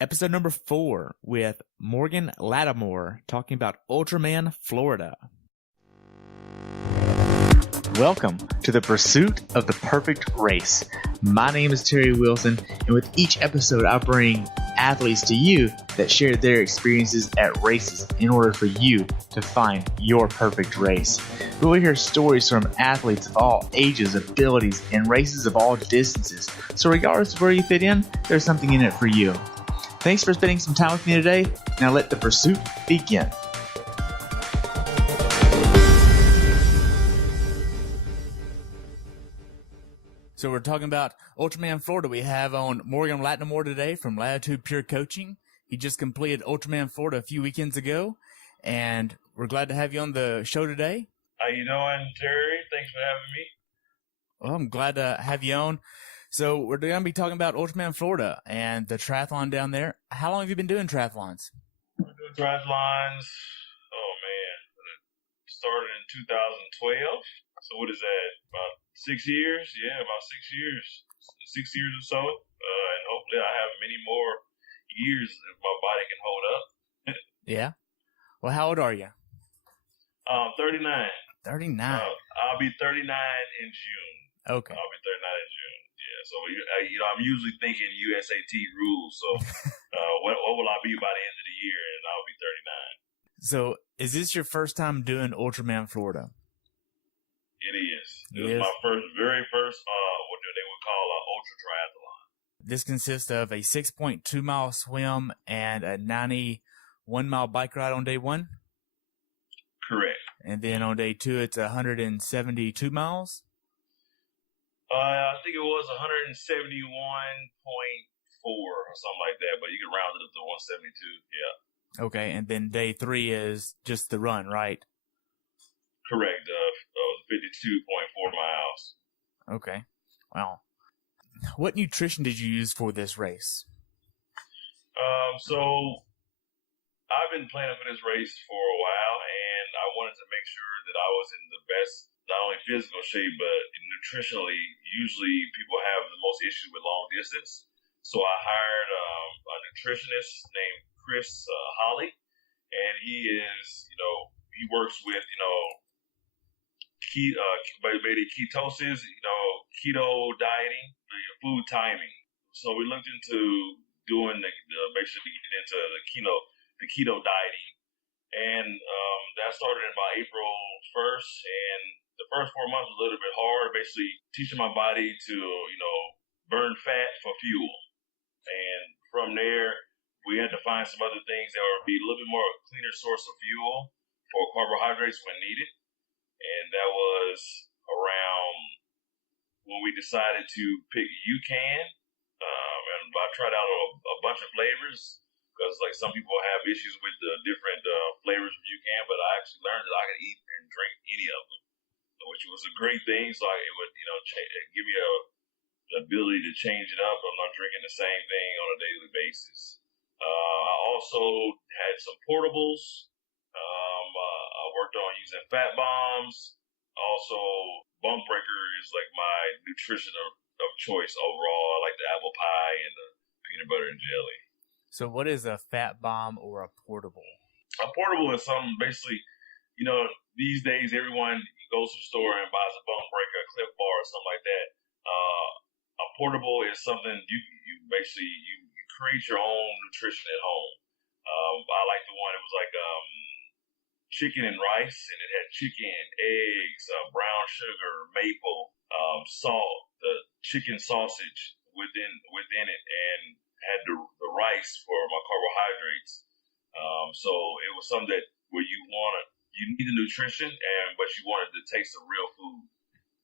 episode number 4 with Morgon Latimore talking about Ultraman, Florida. Welcome to the pursuit of the perfect race. My name is Terry Wilson, and with each episode, I bring athletes to you that share their experiences at races in order for you to find your perfect race. We will hear stories from athletes of all ages, abilities, and races of all distances. So regardless of where you fit in, there's something in it for you. Thanks for spending some time with me today. Now let the pursuit begin. So we're talking about Ultraman, Florida. We have on Morgon Latimore today from Latitude Pure Coaching. He just completed Ultraman, Florida a few weekends ago, and we're glad to have you on the show today. How you doing, Terry? Thanks for having me. Well, I'm glad to have you on. So we're going to be talking about Ultraman, Florida and the triathlon down there. How long have you been doing triathlons? I've been doing triathlons, started in 2012. So what is that, about 6 years? Yeah, about 6 years. 6 years or so. And hopefully I have many more years if my body can hold up. Yeah. Well, how old are you? 39. 39. I'll be 39 in June. Okay. I'll be 39 in June. Yeah. So, I'm usually thinking USMT rules. So what will I be by the end of the year? And I'll be 39. So is this your first time doing Ultraman, Florida? It is. This is my very first, what they would call an ultra triathlon. This consists of a 6.2 mile swim and a 91 mile bike ride on day 1? Correct. And then on day 2, it's 172 miles? I think it was 171.4 or something like that, but you can round it up to 172, yeah. Okay, and then day 3 is just the run, right? Correct. 52.4 miles. Okay. Wow. What nutrition did you use for this race? So I've been planning for this race for a while, and I wanted to make sure that I was in the best, not only physical shape, but nutritionally. Usually people have the most issues with long distance. So I hired a nutritionist named Chris Holley, and he works with, ketosis, keto dieting, food timing. So we looked into doing basically get into the keto dieting, and that started in about April 1st. And the first 4 months was a little bit hard, basically teaching my body to burn fat for fuel. And from there, we had to find some other things that would be a little bit more cleaner source of fuel for carbohydrates when needed. And that was around when we decided to pick UCAN. And I tried out a bunch of flavors because some people have issues with the different flavors of UCAN, but I actually learned that I could eat and drink any of them, which was a great thing. So it would, give me the ability to change it up. I'm not drinking the same thing on a daily basis. I also had some portables. I worked on using fat bombs. Also, Bump Breaker is my nutrition of choice overall. I like the apple pie and the peanut butter and jelly. So what is a fat bomb or a portable? A portable is something basically, these days everyone goes to the store and buys a Bump Breaker, a Clif Bar, or something like that. A portable is something you create your own nutrition at home. I like the one, it was chicken and rice, and it had chicken, eggs, brown sugar, maple, salt, the chicken sausage within it, and had the rice for my carbohydrates. So it was something that where you need the nutrition, but you wanted to taste the real food.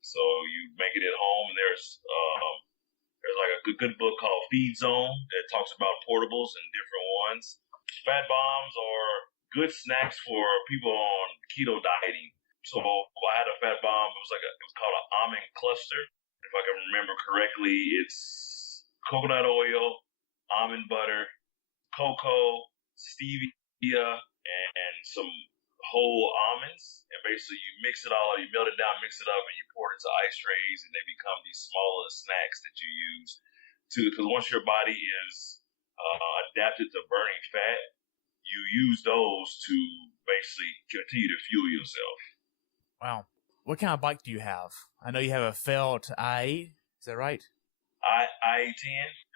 So you make it at home, and there's a good book called Feed Zone that talks about portables and different ones. Fat bombs are good snacks for people on keto dieting. So I had a fat bomb. It was called an almond cluster. If I can remember correctly, it's coconut oil, almond butter, cocoa, stevia, and some whole almonds. And basically you mix it all, you melt it down, mix it up, and you pour it into ice trays, and they become these smaller snacks that you use because once your body is adapted to burning fat, you use those to basically continue to fuel yourself. Wow. What kind of bike do you have? I know you have a Felt I8. Is that right? I-10,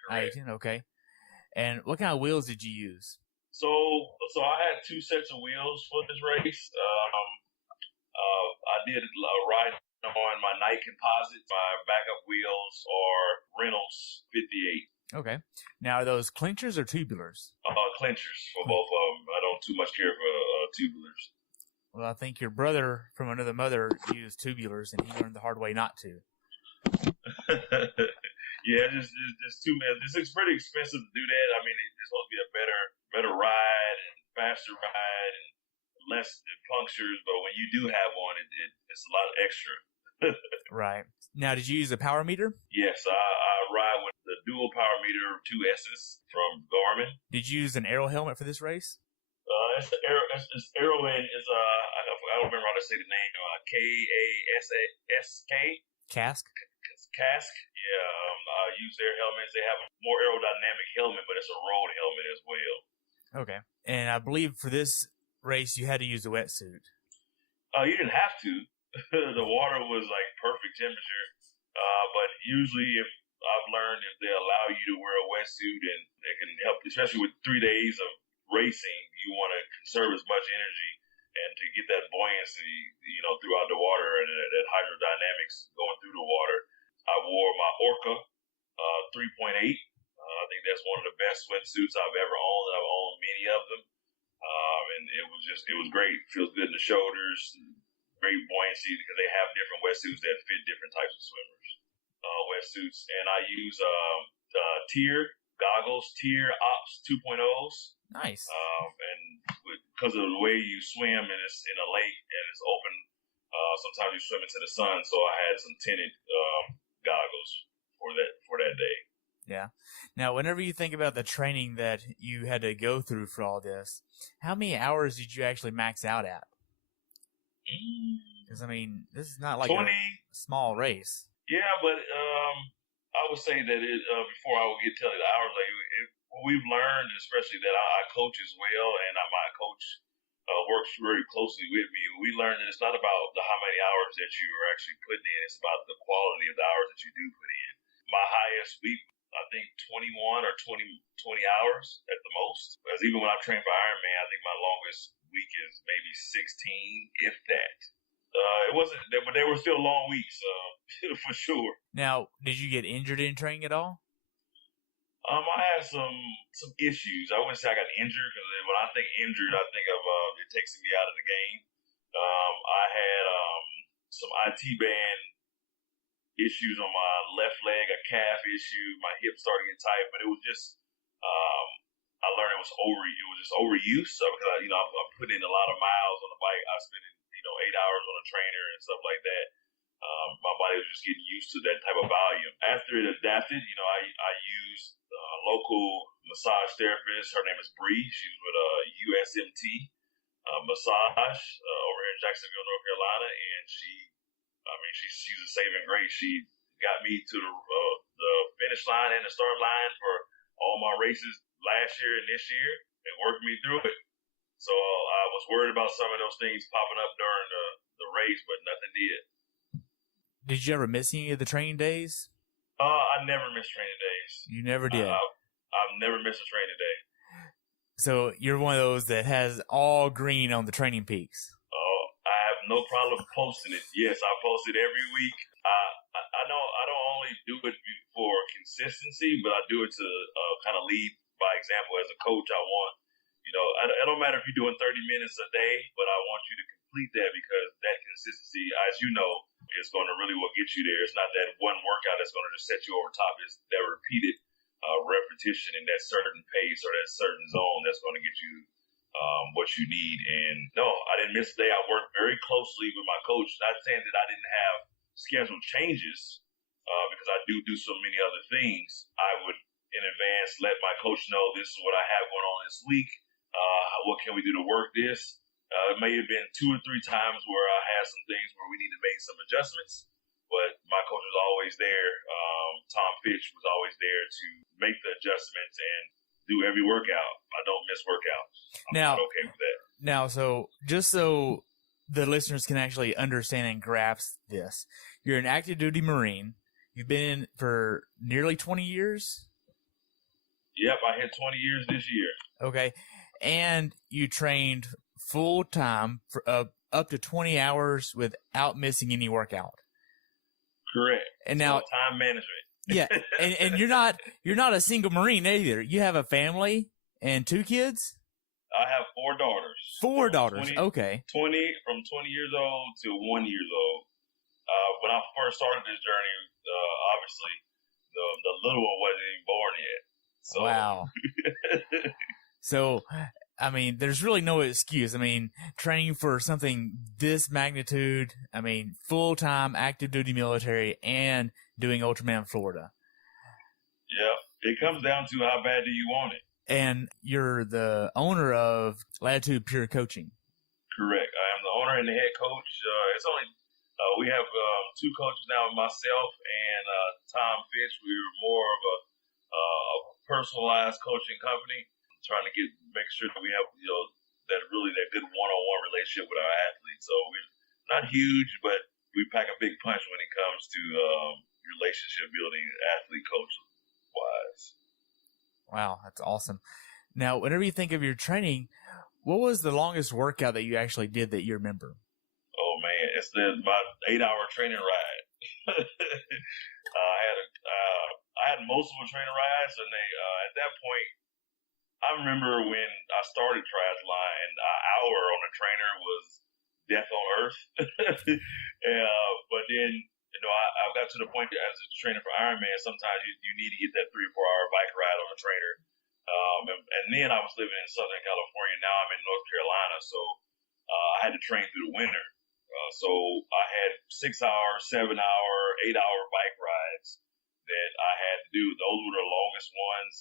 correct. I18, okay. And what kind of wheels did you use? So I had 2 sets of wheels for this race. I did a ride on my Nike Composites. My backup wheels are Reynolds 58. Okay. Now, are those clinchers or tubulars? Clinchers for both of them. I don't too much care for tubulars. Well, I think your brother from another mother used tubulars, and he learned the hard way not to. Yeah, just too many. It's pretty expensive to do that. I mean, it's supposed to be a better ride and faster ride and less punctures. But when you do have one, it's a lot extra. Right. Now, did you use a power meter? Yes, I ride with the dual power meter 2S's from Garmin. Did you use an Aero helmet for this race? It's Aeroin is I don't remember how to say the name. KASK. Cask. Cask. Yeah, I use their helmets. They have a more aerodynamic helmet, but it's a road helmet as well. Okay. And I believe for this race you had to use a wetsuit. You didn't have to. The water was like perfect temperature. But usually, if I've learned, if they allow you to wear a wetsuit, and it can help, especially with 3 days of racing, you want to conserve as much energy and to get that buoyancy, throughout the water and that hydrodynamics going through the water. I wore my Orca 3.8. I think that's one of the best wetsuits I've ever owned. I've owned many of them. And it was great. Feels good in the shoulders. Great buoyancy because they have different wetsuits that fit different types of swimmers. Wetsuits. And I use Tier goggles, Tier Ops 2.0s. Nice. And because of the way you swim and it's in a lake and it's open, sometimes you swim into the sun. So I had some tinted goggles for that day. Yeah. Now, whenever you think about the training that you had to go through for all this, how many hours did you actually max out at? Because, I mean, this is not like 20. a small race. Yeah, but I would say that before I would tell you the hours, what we've learned, especially that I coach as well, and my coach works very closely with me, we learned that it's not about how many hours that you are actually putting in, it's about the quality of the hours that you do put in. My highest week, I think 21 or 20 hours at the most. Because even when I trained for Ironman, I think my longest week is maybe 16, if that. It wasn't, but they were still long weeks, for sure. Now, did you get injured in training at all? I had some issues. I wouldn't say I got injured because when I think injured, I think of it takes me out of the game. I had some IT band issues on my left leg, a calf issue, my hip started getting tight, but it was just I learned it was just overuse. So because I'm putting in a lot of miles on the bike, I spent 8 hours on a trainer and stuff like that. My body was just getting used to that type of volume. After it adapted, I used a local massage therapist. Her name is Bree. She's with USMT massage over here in Jacksonville, North Carolina, and she's a saving grace. She got me to the finish line and the start line for all my races last year and this year, and worked me through it. So I was worried about some of those things popping up during the race, but nothing did. Did you ever miss any of the training days? I never missed training days. You never did? I've never missed a training day. So you're one of those that has all green on the training peaks. Oh, I have no problem posting it. Yes, I post it every week. I know I don't only do it for consistency, but I do it to kind of lead by example. As a coach, I want, I don't matter if you're doing 30 minutes a day, but I want you to complete that because that consistency, as you know, is going to really what gets you there. It's not that one workout that's going to just set you over top. It's that repeated repetition in that certain pace or that certain zone that's going to get you what you need. And no, I didn't miss a day. I worked very closely with my coach. Not saying that I didn't have schedule changes because I do so many other things. I would in advance let my coach know this is what I have going on this week. What can we do to work this? It may have been 2 or 3 times where I had some things where we need to make some adjustments, but my coach was always there. Tom Fitch was always there to make the adjustments and do every workout. I don't miss workouts. I'm not okay with that. Now, so just so the listeners can actually understand and grasp this, you're an active duty Marine. You've been in for nearly 20 years? Yep, I hit 20 years this year. Okay. And you trained full time for up to 20 hours without missing any workout. Correct. And now time management. Yeah, and you're not a single Marine either. You have a family and 2 kids? I have 4 daughters. 4 daughters. 20, okay. From 20 years old to 1 year old. When I first started this journey, obviously the little one wasn't even born yet. So. Wow. So, I mean, there's really no excuse. I mean, training for something this magnitude, I mean, full-time active duty military and doing Ultraman Florida. Yeah, it comes down to how bad do you want it. And you're the owner of Latitude Pure Coaching. Correct. I am the owner and the head coach. It's only we have 2 coaches now, myself and Tom Fitch. We're more of a personalized coaching company, trying to make sure that we have that good one-on-one relationship with our athletes. So we're not huge, but we pack a big punch when it comes to relationship building, athlete coach wise. Wow, that's awesome. Now, whenever you think of your training, what was the longest workout that you actually did that you remember? Oh man, it's my 8-hour training ride. I had multiple training rides, and at that point, I remember when I started triathlon, and an hour on a trainer was death on earth. But then, I got to the point as a trainer for Ironman, sometimes you need to get that 3 or 4 hour bike ride on a trainer. And then I was living in Southern California. Now I'm in North Carolina, so I had to train through the winter. So I had 6 hour, 7 hour, 8 hour bike rides that I had to do. Those were the longest ones.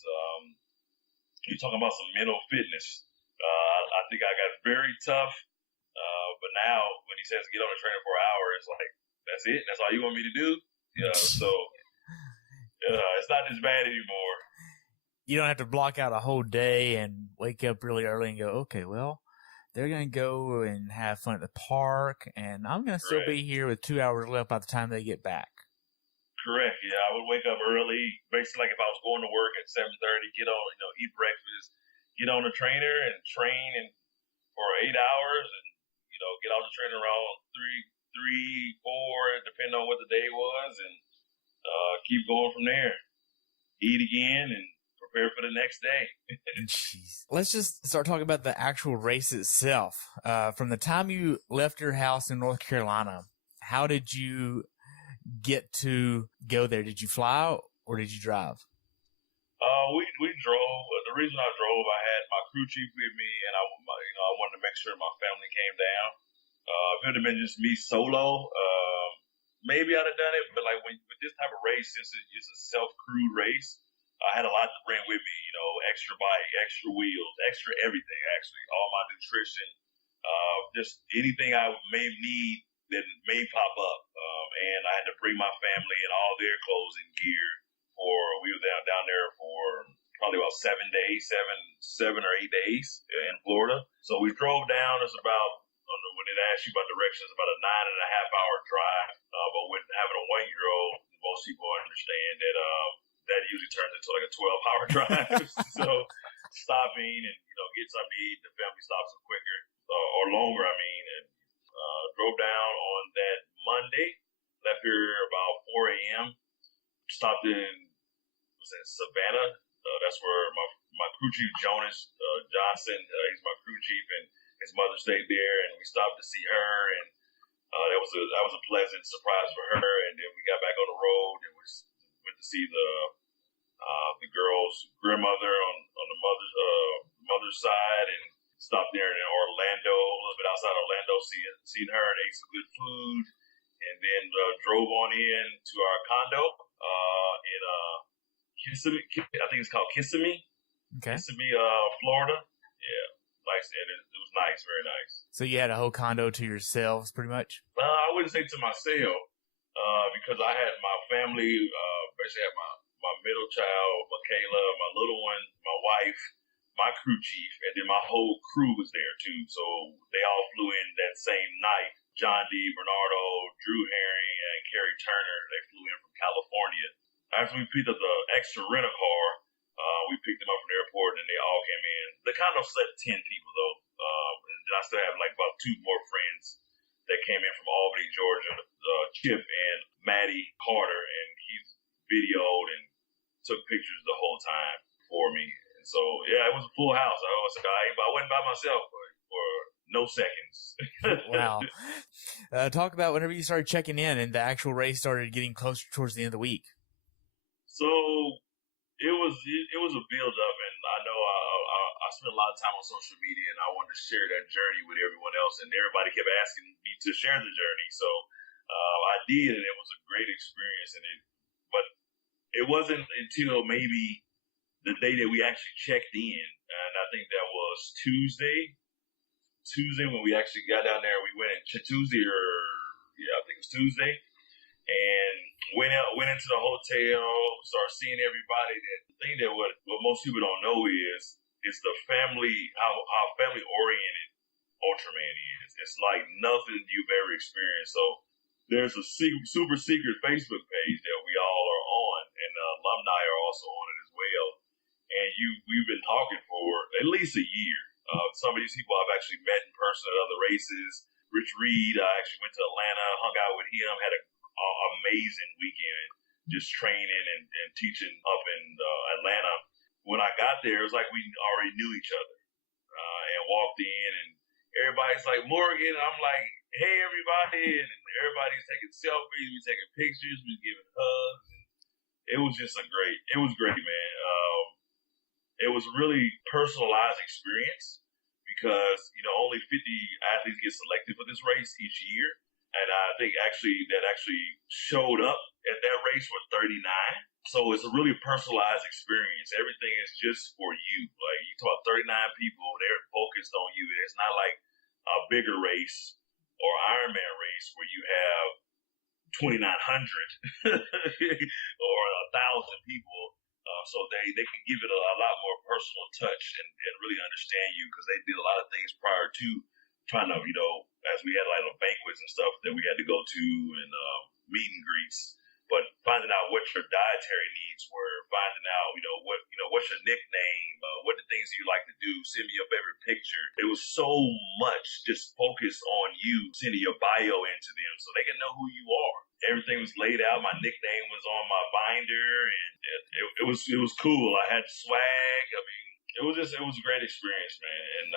You're talking about some mental fitness. I think I got very tough. But now when he says get on a trainer for an hour, it's like, that's it? That's all you want me to do? So it's not as bad anymore. You don't have to block out a whole day and wake up really early and go, okay, well, they're going to go and have fun at the park, and I'm going to still be here with 2 hours left by the time they get back. Correct. Yeah, I would wake up early. Basically, like if I was going to work at 7:30, get on, eat breakfast, get on the trainer and train for 8 hours, and get off the trainer around 3, 4, depending on what the day was, and keep going from there. Eat again and prepare for the next day. Jeez. Let's just start talking about the actual race itself. From the time you left your house in North Carolina, how did you get to go there? Did you fly or did you drive? We drove. The reason I drove, I had my crew chief with me, and I wanted to make sure my family came down. If it would have been just me solo, maybe I'd have done it. But like with this type of race, since it's a self-crewed race, I had a lot to bring with me. Extra bike, extra wheels, extra everything. Actually, all my nutrition, just anything I may need that may pop up. And I had to bring my family and all their clothes and gear. We were down there for probably about 7 days, 7 or 8 days in Florida. So we drove down. It's about, when it asks you about directions, about a 9.5-hour drive. But with having a 1-year-old, most people understand that usually turns into like a 12-hour drive. So stopping and get something to eat, the family stops quicker or longer. And drove down on that Monday. Left here about 4 a.m. Stopped in Savannah. That's where my crew chief Jonas Johnson, he's my crew chief, and his mother stayed there, and we stopped to see her, and that was a pleasant surprise for her. And then we got back on the road and we went to see the girl's grandmother on the mother's side, and stopped there in Orlando, a little bit outside Orlando, seeing her, and ate some good food, and then drove on in to our condo in Kissimmee. I think it's called Kissimmee. Okay. Kissimmee, Florida. Yeah, nice. And it was nice, very nice. So you had a whole condo to yourselves, pretty much? I wouldn't say to myself, because I had my family. Basically, had my middle child, Michaela, my little one, my wife, my crew chief, and then my whole crew was there too. So they all flew in that same night. John D. Bernardo, Drew Herring, and Kerry Turner, they flew in from California. After we picked up the extra rental car, we picked them up from the airport, and they all came in. The condo slept 10 people, though. And then I still have like about 2 more friends that came in from Albany, Georgia, Chip and Maddie Carter, and he's videoed and took pictures the whole time for me. And so, yeah, it was a full house. I wasn't by myself for no seconds. Wow. Talk about whenever you started checking in and the actual race started getting closer towards the end of the week. So it was a build up, and I know I spent a lot of time on social media, and I wanted to share that journey with everyone else, and everybody kept asking me to share the journey. So I did, and it was a great experience. But it wasn't until maybe the day that we actually checked in, and I think that was Tuesday when we actually got down there. We went in Tuesday, I think it was Tuesday, and went into the hotel, started seeing everybody. The thing that what most people don't know is the family, how family oriented Ultraman is. It's like nothing you've ever experienced. So there's a super secret Facebook page that we all are on, and the alumni are also on it as well. And we've been talking for at least a year. Some of these people I've actually met in person at other races. Rich Reed, I actually went to Atlanta, hung out with him, had an amazing weekend, just training and teaching up in Atlanta. When I got there, it was like we already knew each other, and walked in, and everybody's like, Morgan, and I'm like, hey, everybody, and everybody's taking selfies, we taking pictures, we giving hugs. It was just it was great, man. It was a really personalized experience because, only 50 athletes get selected for this race each year. And I think that showed up at that race were 39. So it's a really personalized experience. Everything is just for you. Like, you talk 39 people, they're focused on you. It's not like a bigger race or Ironman race where you have 2,900 or 1,000 people. So they can give it a lot more personal touch and really understand you, because they did a lot of things prior to trying to, as we had like banquets and stuff that we had to go to, and meet and greets. But finding out what your dietary needs were, finding out, what's your nickname, what the things you like to do, send me your favorite picture. It was so much just focused on you, sending your bio into them so they can know who you are. Everything was laid out. My nickname was on my binder, and it was cool. I had swag. I mean, it was a great experience, man. And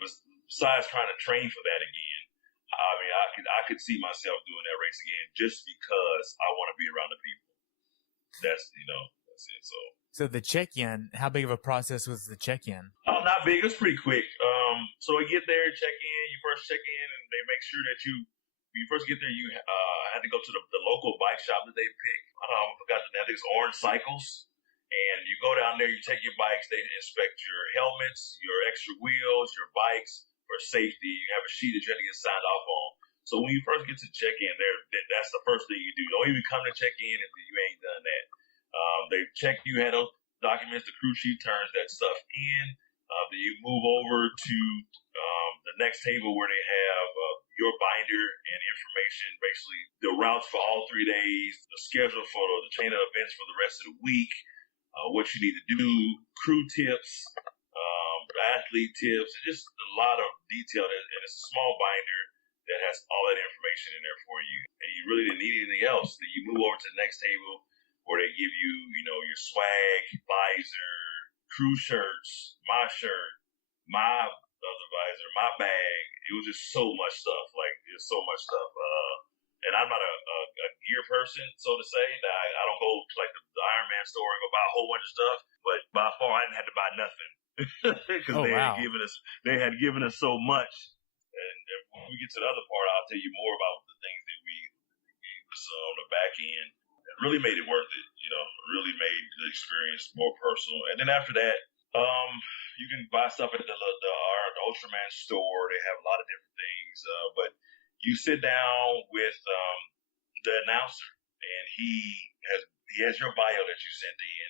besides trying to train for that again, I mean, I could see myself doing that race again just because I want to be around the people. That's it. So the check-in, how big of a process was the check-in? Oh, not big. It was pretty quick. So we get there, check in. You first check in, and they make sure that when you first get there, you had to go to the local bike shop that they pick. I forgot the name. I think it's Orange Cycles. And you go down there, you take your bikes, they inspect your helmets, your extra wheels, your bikes for safety. You have a sheet that you have to get signed off on. So when you first get to check in, that's the first thing you do. Don't even come to check in if you ain't done that. They check you had those documents. The crew chief turns that stuff in. Then you move over to the next table where they have your binder and information, basically the routes for all 3 days, the schedule for the chain of events for the rest of the week, what you need to do, crew tips, athlete tips, and just a lot of detail. And it's a small binder that has all that information in there for you. And you really didn't need anything else. Then you move over to the next table where they give you, your swag, visor, crew shirts, my shirt, my other visor, my bag. It was just so much stuff. Like, there's so much stuff. And I'm not a gear person, so to say. I don't go to like the Ironman store and go buy a whole bunch of stuff. But by far, I didn't have to buy nothing because they had given us so much. And when we get to the other part, I'll tell you more about the things that we gave us on the back end. It really made it worth it. Really made the experience more personal. And then after that, you can buy stuff at the Ultraman store. They have a lot of different things, but you sit down with the announcer, and he has your bio that you sent in,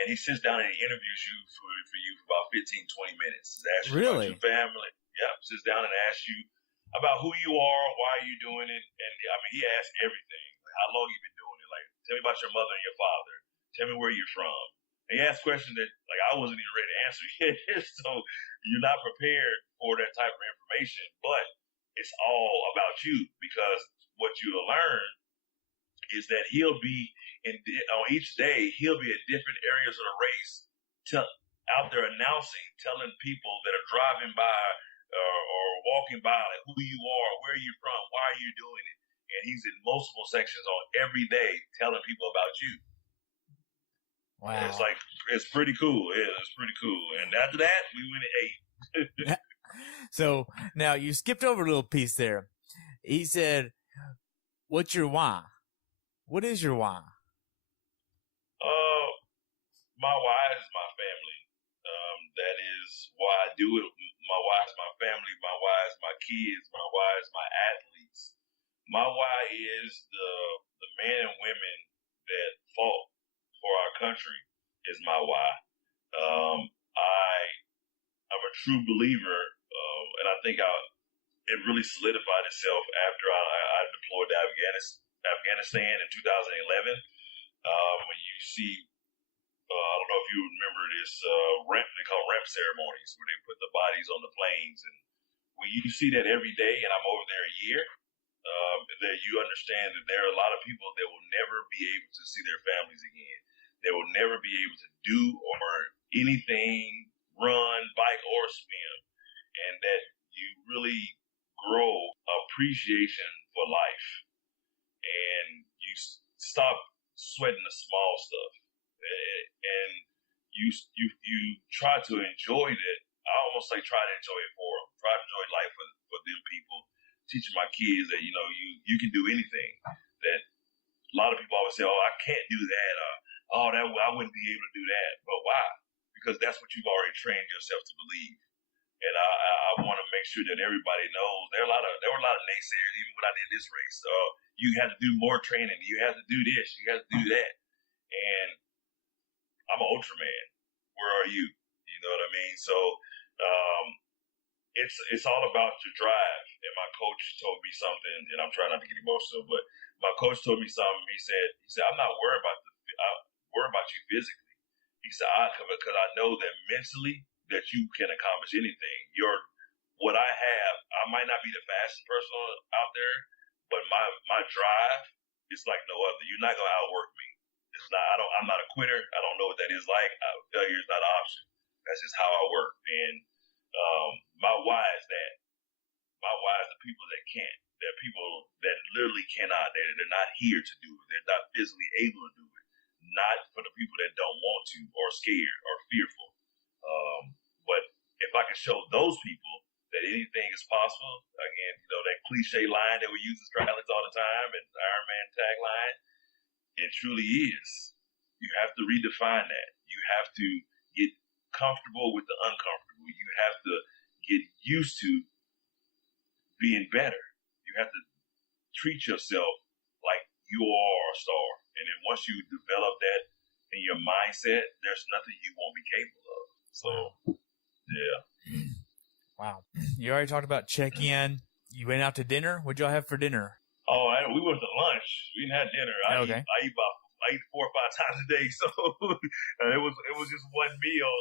and he sits down and he interviews you for you for about 15, 20 minutes. He asks you Really? about your family. Yeah, sits down and asks you about who you are, why are you doing it, and I mean, he asks everything. Like, how long you been doing it? Like, tell me about your mother and your father. Tell me where you're from. And he asks questions that like I wasn't even ready to answer yet, so you're not prepared for that type of information. But it's all about you, because what you'll learn is that he'll be on each day, he'll be at different areas of the race, out there announcing, telling people that are driving by or walking by, like, who you are, where you're from, why are you doing it. And he's in multiple sections on every day telling people about you. Wow. It's like, it's pretty cool. Yeah, it's pretty cool. And after that, we went and ate. So now you skipped over a little piece there. He said, what's your why? What is your why? My why is my family. That is why I do it. My why is my family. My why is my kids. My why is my athletes. My why is the men and women that fought for our country is my why. I'm a true believer, and I think it really solidified itself after I deployed to Afghanistan in 2011. When you see, I don't know if you remember this, they call ramp ceremonies, where they put the bodies on the planes. And when you see that every day, and I'm over there a year, that you understand that there are a lot of people that will never be able to see their families again. They will never be able to do or anything, run, bike, or swim. And that you really grow appreciation for life. And you stop sweating the small stuff. And you try to enjoy that. I almost say try to enjoy it for them. Try to enjoy life for them people. Teaching my kids that, you can do anything. That a lot of people always say, oh, I can't do that. I wouldn't be able to do that. But why? Because that's what you've already trained yourself to believe. And I want to make sure that everybody knows there were a lot of naysayers even when I did this race. You had to do more training. You had to do this. You had to do that. And I'm an ultraman. Where are you? You know what I mean? So it's all about your drive. And my coach told me something, and I'm trying not to get emotional, but my coach told me something. He said, I'm not worried about you physically. He said, because I know that mentally that you can accomplish anything. What I have, I might not be the fastest person out there, but my drive is like no other. You're not gonna outwork me. I'm not a quitter. I don't know what that is like. Failure is not an option. That's just how I work. And my why is that. My why is the people that can't. There are people that literally cannot. They're not here to do it. They're not physically able to do it. Not for the people that don't want to, or scared, or fearful. But if I can show those people that anything is possible, again, that cliche line that we use as triathletes all the time, and the Ironman tagline, it truly is. You have to redefine that. You have to get comfortable with the uncomfortable. You have to get used to being better. You have to treat yourself like you are a star. And then once you develop that in your mindset, there's nothing you won't be capable of. So, yeah. Wow. You already talked about check-in. You went out to dinner. What'd y'all have for dinner? Oh, we went to lunch. We didn't have dinner. I eat 4 or 5 times a day. So it was just one meal.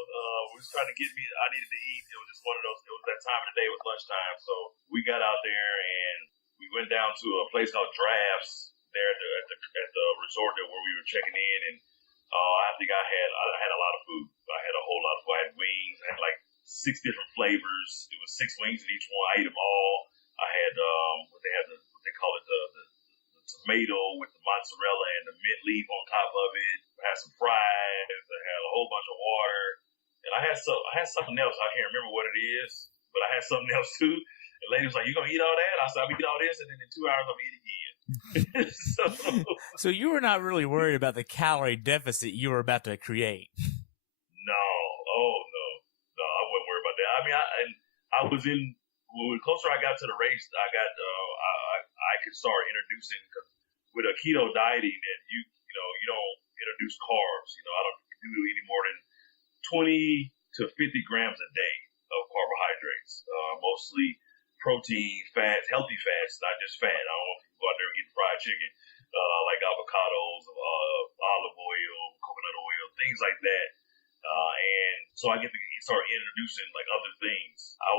We was trying to get me. I needed to eat. It was just one of those. It was that time of the day. It was lunchtime. So we got out there and we went down to a place called Drafts there at the resort there where we were checking in. And I think I had a lot of food. I had a whole lot of food. I had wings. I had like 6 different flavors. It was 6 wings in each one. I ate them all. I had what they call it, the tomato with the mozzarella and the mint leaf on top of it. I had some fries. I had a whole bunch of water, and I had something else. I can't remember what it is, but I had something else too. The lady was like, "You gonna eat all that?" I said, "I'll eat all this, and then in 2 hours I'll eat again." So you were not really worried about the calorie deficit you were about to create. No, I wasn't worried about that. I mean, I was in. When the closer I got to the race, I could start introducing, because with a keto dieting, that you don't introduce carbs. I don't do any 20 to 50 grams a day of carbohydrates, mostly protein, fats, healthy fats, not just fat. I don't want people go out there and get fried chicken, like avocados, olive oil, coconut oil, things like that. And so I get to start introducing like other things. I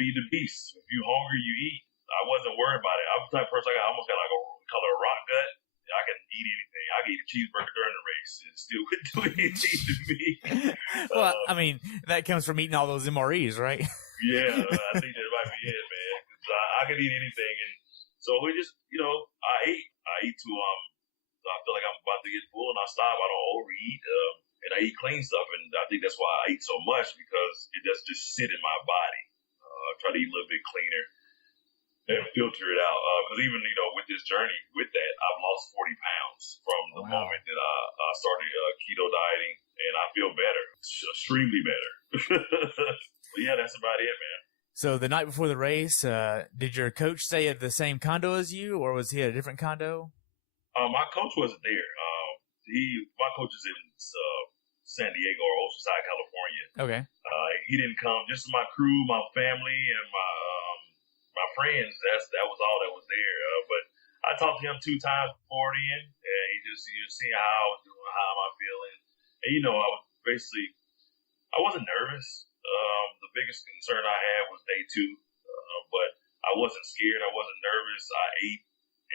feed the beast. If you hungry, you eat. I wasn't worried about it. I'm the type of person, I almost got like a rock gut. I can eat anything. I can eat a cheeseburger during the race and still wouldn't do anything to me. Well, I mean, that comes from eating all those MREs, right? Yeah, I think that might be it, man. I can eat anything. And so we just, I eat to, I feel like I'm about to get full and I stop. I don't overeat. And I eat clean stuff. And I think that's why I eat so much, because it doesn't just sit in my body. I try to eat a little bit cleaner and filter it out. Because even, with this journey, with that, I've lost 40 pounds from the moment that I started keto dieting, and I feel better, extremely better. But yeah, that's about it, man. So the night before the race, did your coach stay at the same condo as you, or was he at a different condo? My coach wasn't there. My coach is in San Diego or Oceanside, California. Okay. He didn't come. Just my crew, my family, and my friends. That was all that was there. But I talked to him 2 times before then, and he just seeing how I was doing, how am I feeling, and I wasn't nervous. The biggest concern I had was day 2, but I wasn't scared. I wasn't nervous. I ate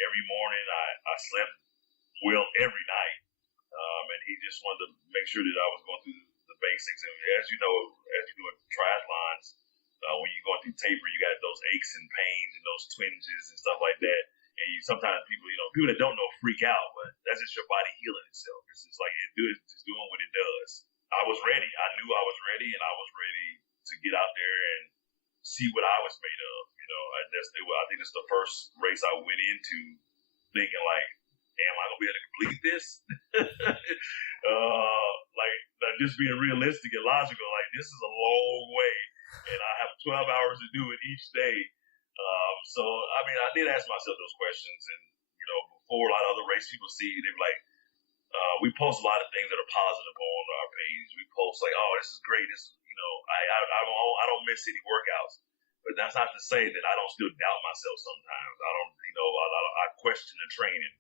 every morning. I slept well every night. And he just wanted to make sure that I was going through the basics. And as you know, as you do triathlons, when you're going through taper, you got those aches and pains and those twinges and stuff like that. And sometimes people that don't know freak out, but that's just your body healing itself. It's just like it's just doing what it does. I was ready. I knew I was ready, and I was ready to get out there and see what I was made of. I think it's the first race I went into thinking like, am I gonna be able to complete this? Just being realistic and logical. Like, this is a long way, and I have 12 hours to do it each day. So I did ask myself those questions, and before a lot of other race people see, they're like, we post a lot of things that are positive on our page. We post like, oh, this is great. This is, I don't miss any workouts. But that's not to say that I don't still doubt myself sometimes. I question the training.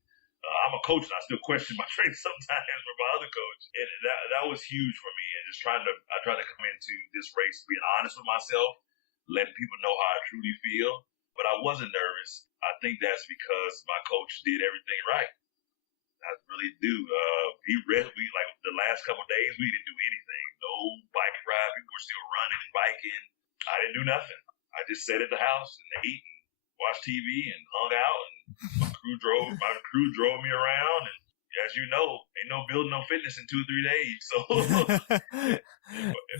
I'm a coach, and I still question my training sometimes with my other coach. And that was huge for me. And just I tried to come into this race being honest with myself, letting people know how I truly feel. But I wasn't nervous. I think that's because my coach did everything right. I really do. The last couple of days, we didn't do anything. No bike ride. People were still running and biking. I didn't do nothing. I just sat at the house and ate and watched TV and hung out. And my crew drove me around. And as you know, ain't no building no fitness in 2-3 days. So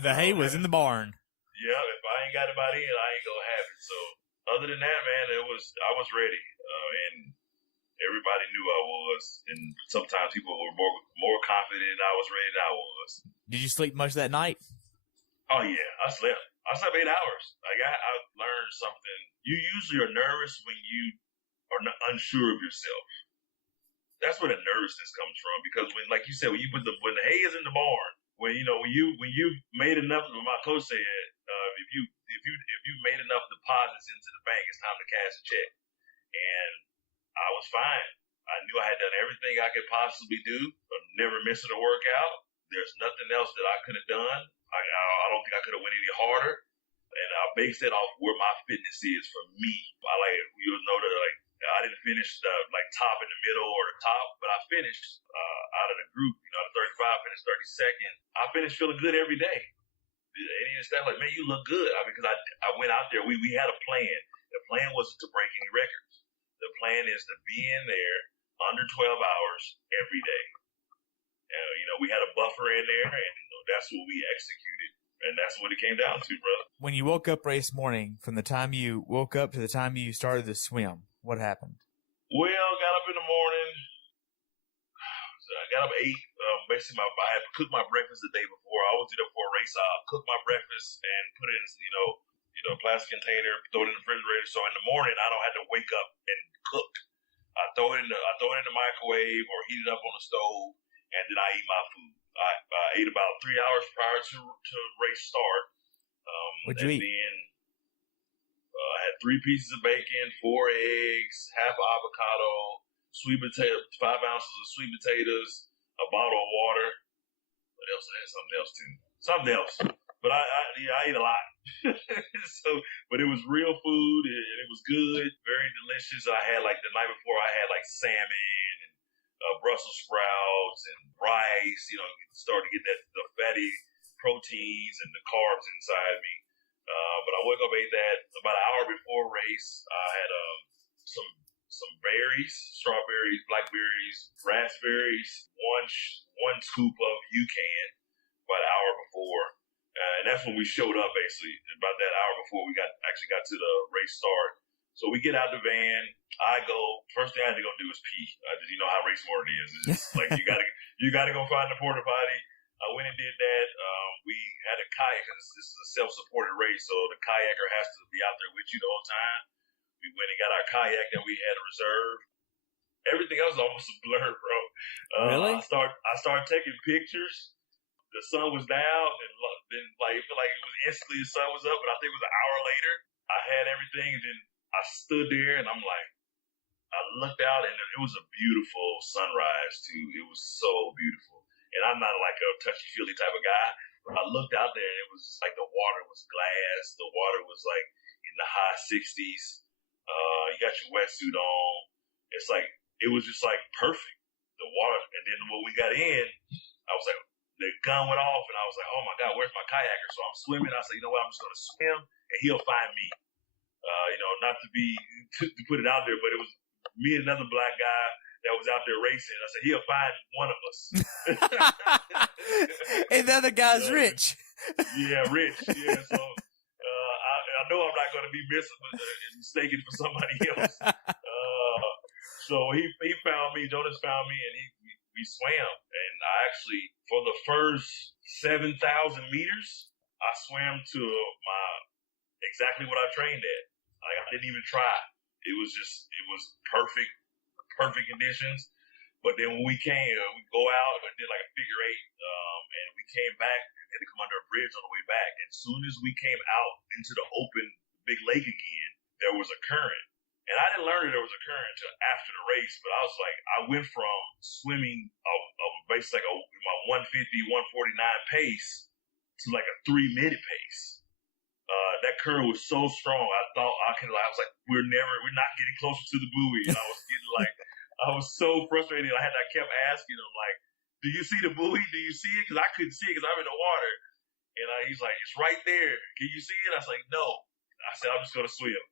the hay was in the barn. Yeah, if I ain't got it by then, I ain't gonna have it. So other than that, man, I was ready, and everybody knew I was. And sometimes people were more confident I was ready than I was. Did you sleep much that night? Oh yeah, I slept 8 hours. Like I learned something. You usually are nervous when you are unsure of yourself. That's where the nervousness comes from. Because when, like you said, when the hay is in the barn, when you made enough. What my coach said, if you made enough deposits into the bank, it's time to cash a check. And I was fine. I knew I had done everything I could possibly do. Never missing a workout. There's nothing else that I could have done. I don't think I could have went any harder. And I based it off where my fitness is for me. You'll know that I didn't finish top in the middle or the top, but I finished out of the group. The 35 finished 32nd. I finished feeling good every day. And even stuff like, man, you look good. Because I went out there. We had a plan. The plan wasn't to break any records. The plan is to be in there under 12 hours every day. And, we had a buffer in there, and that's what we executed. And that's what it came down to, brother. When you woke up race morning, from the time you woke up to the time you started to swim, what happened? Well, got up in the morning. I got up at 8. Basically, I had cooked my breakfast the day before. I always do that before a race. I cook my breakfast and put it in, a plastic container, throw it in the refrigerator. So in the morning, I don't have to wake up and cook. I throw it in the microwave or heat it up on the stove, and then I eat my food. I I ate about 3 hours prior to race start. What'd you eat? Then I had 3 pieces of bacon, 4 eggs, half avocado, sweet potato, 5 ounces of sweet potatoes, a bottle of water. What else? I had something else too. Something else. But I ate a lot. But it was real food. It was good, very delicious. I had the night before, I had salmon and Brussels sprouts and rice. Started to get the fatty proteins and the carbs inside me. But I woke up, ate that about an hour before race. I had some berries, strawberries, blackberries, raspberries, one scoop of UCAN about an hour before. And that's when we showed up, basically, about that hour before we actually got to the race start. So we get out the van. I go. First thing I had to go do is pee. You know how race morning is. It's just you gotta go find the porta potty. I went and did that. We had a kayak because this is a self-supported race, so the kayaker has to be out there with you the whole time. We went and got our kayak that we had reserved. Everything else was almost a blur, bro. Really? I started taking pictures. The sun was down, and then it felt like it was instantly the sun was up. But I think it was an hour later. I had everything, and then I stood there, and I'm like, I looked out, and it was a beautiful sunrise too. It was so beautiful. And I'm not like a touchy-feely type of guy. But I looked out there, and it was like the water was glass. The water was in the high 60s. You got your wetsuit on. It's it was just perfect. The water. And then when we got in, I was like, the gun went off, and I was like, oh my God, where's my kayaker? So I'm swimming. I said, you know what? I'm just going to swim, and he'll find me. Not to put it out there, but it was me and another black guy that was out there racing. I said, he'll find one of us. And the other guy's rich. Yeah, rich. Yeah, so I know I'm not going to be mistaken for somebody else. So he found me. Jonas found me, and we swam. And I actually, for the first 7,000 meters, I swam to exactly what I trained at. I didn't even try. It was perfect conditions. But then when we came, we go out and did a figure 8, and we came back and had to come under a bridge on the way back. And as soon as we came out into the open big lake again, there was a current. And I didn't learn that there was a current until after the race, but I went from swimming basically my 150, 149 pace to a 3-minute pace. That current was so strong. I thought I was like, we're not getting closer to the buoy. And I was getting I was so frustrated. I kept asking him, do you see the buoy? Do you see it? Because I couldn't see it because I'm in the water. And he's like, it's right there. Can you see it? I was like, no. I said, I'm just going to swim.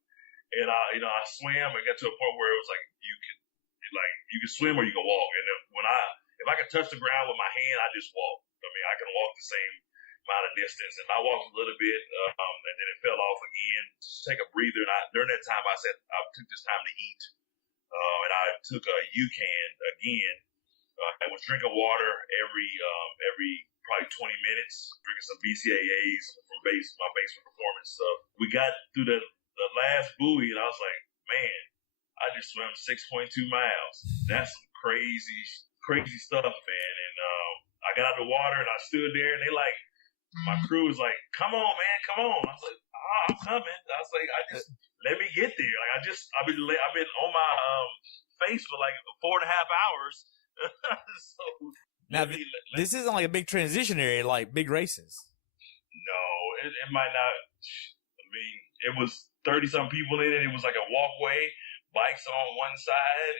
And I swam and got to a point where it was you can swim or you can walk. And if I could touch the ground with my hand, I just walk. I mean, I can walk the same amount of distance. And I walked a little bit, and then it fell off again. Just take a breather. And during that time, I said I took this time to eat, and I took a UCAN again. I was drinking water every probably 20 minutes, drinking some BCAAs from my base performance stuff. We got through the last buoy, and I was like, man, I just swam 6.2 miles. That's some crazy stuff, man. And I got out of the water, and I stood there, and my crew was like, come on, man, come on. I was like, I'm coming. I was like, let me get there. I've been on my face for 4.5 hours. So now, this isn't a big transition area like big races. No, it might not. I mean, it was 30-some people in it. It was a walkway, bikes on one side,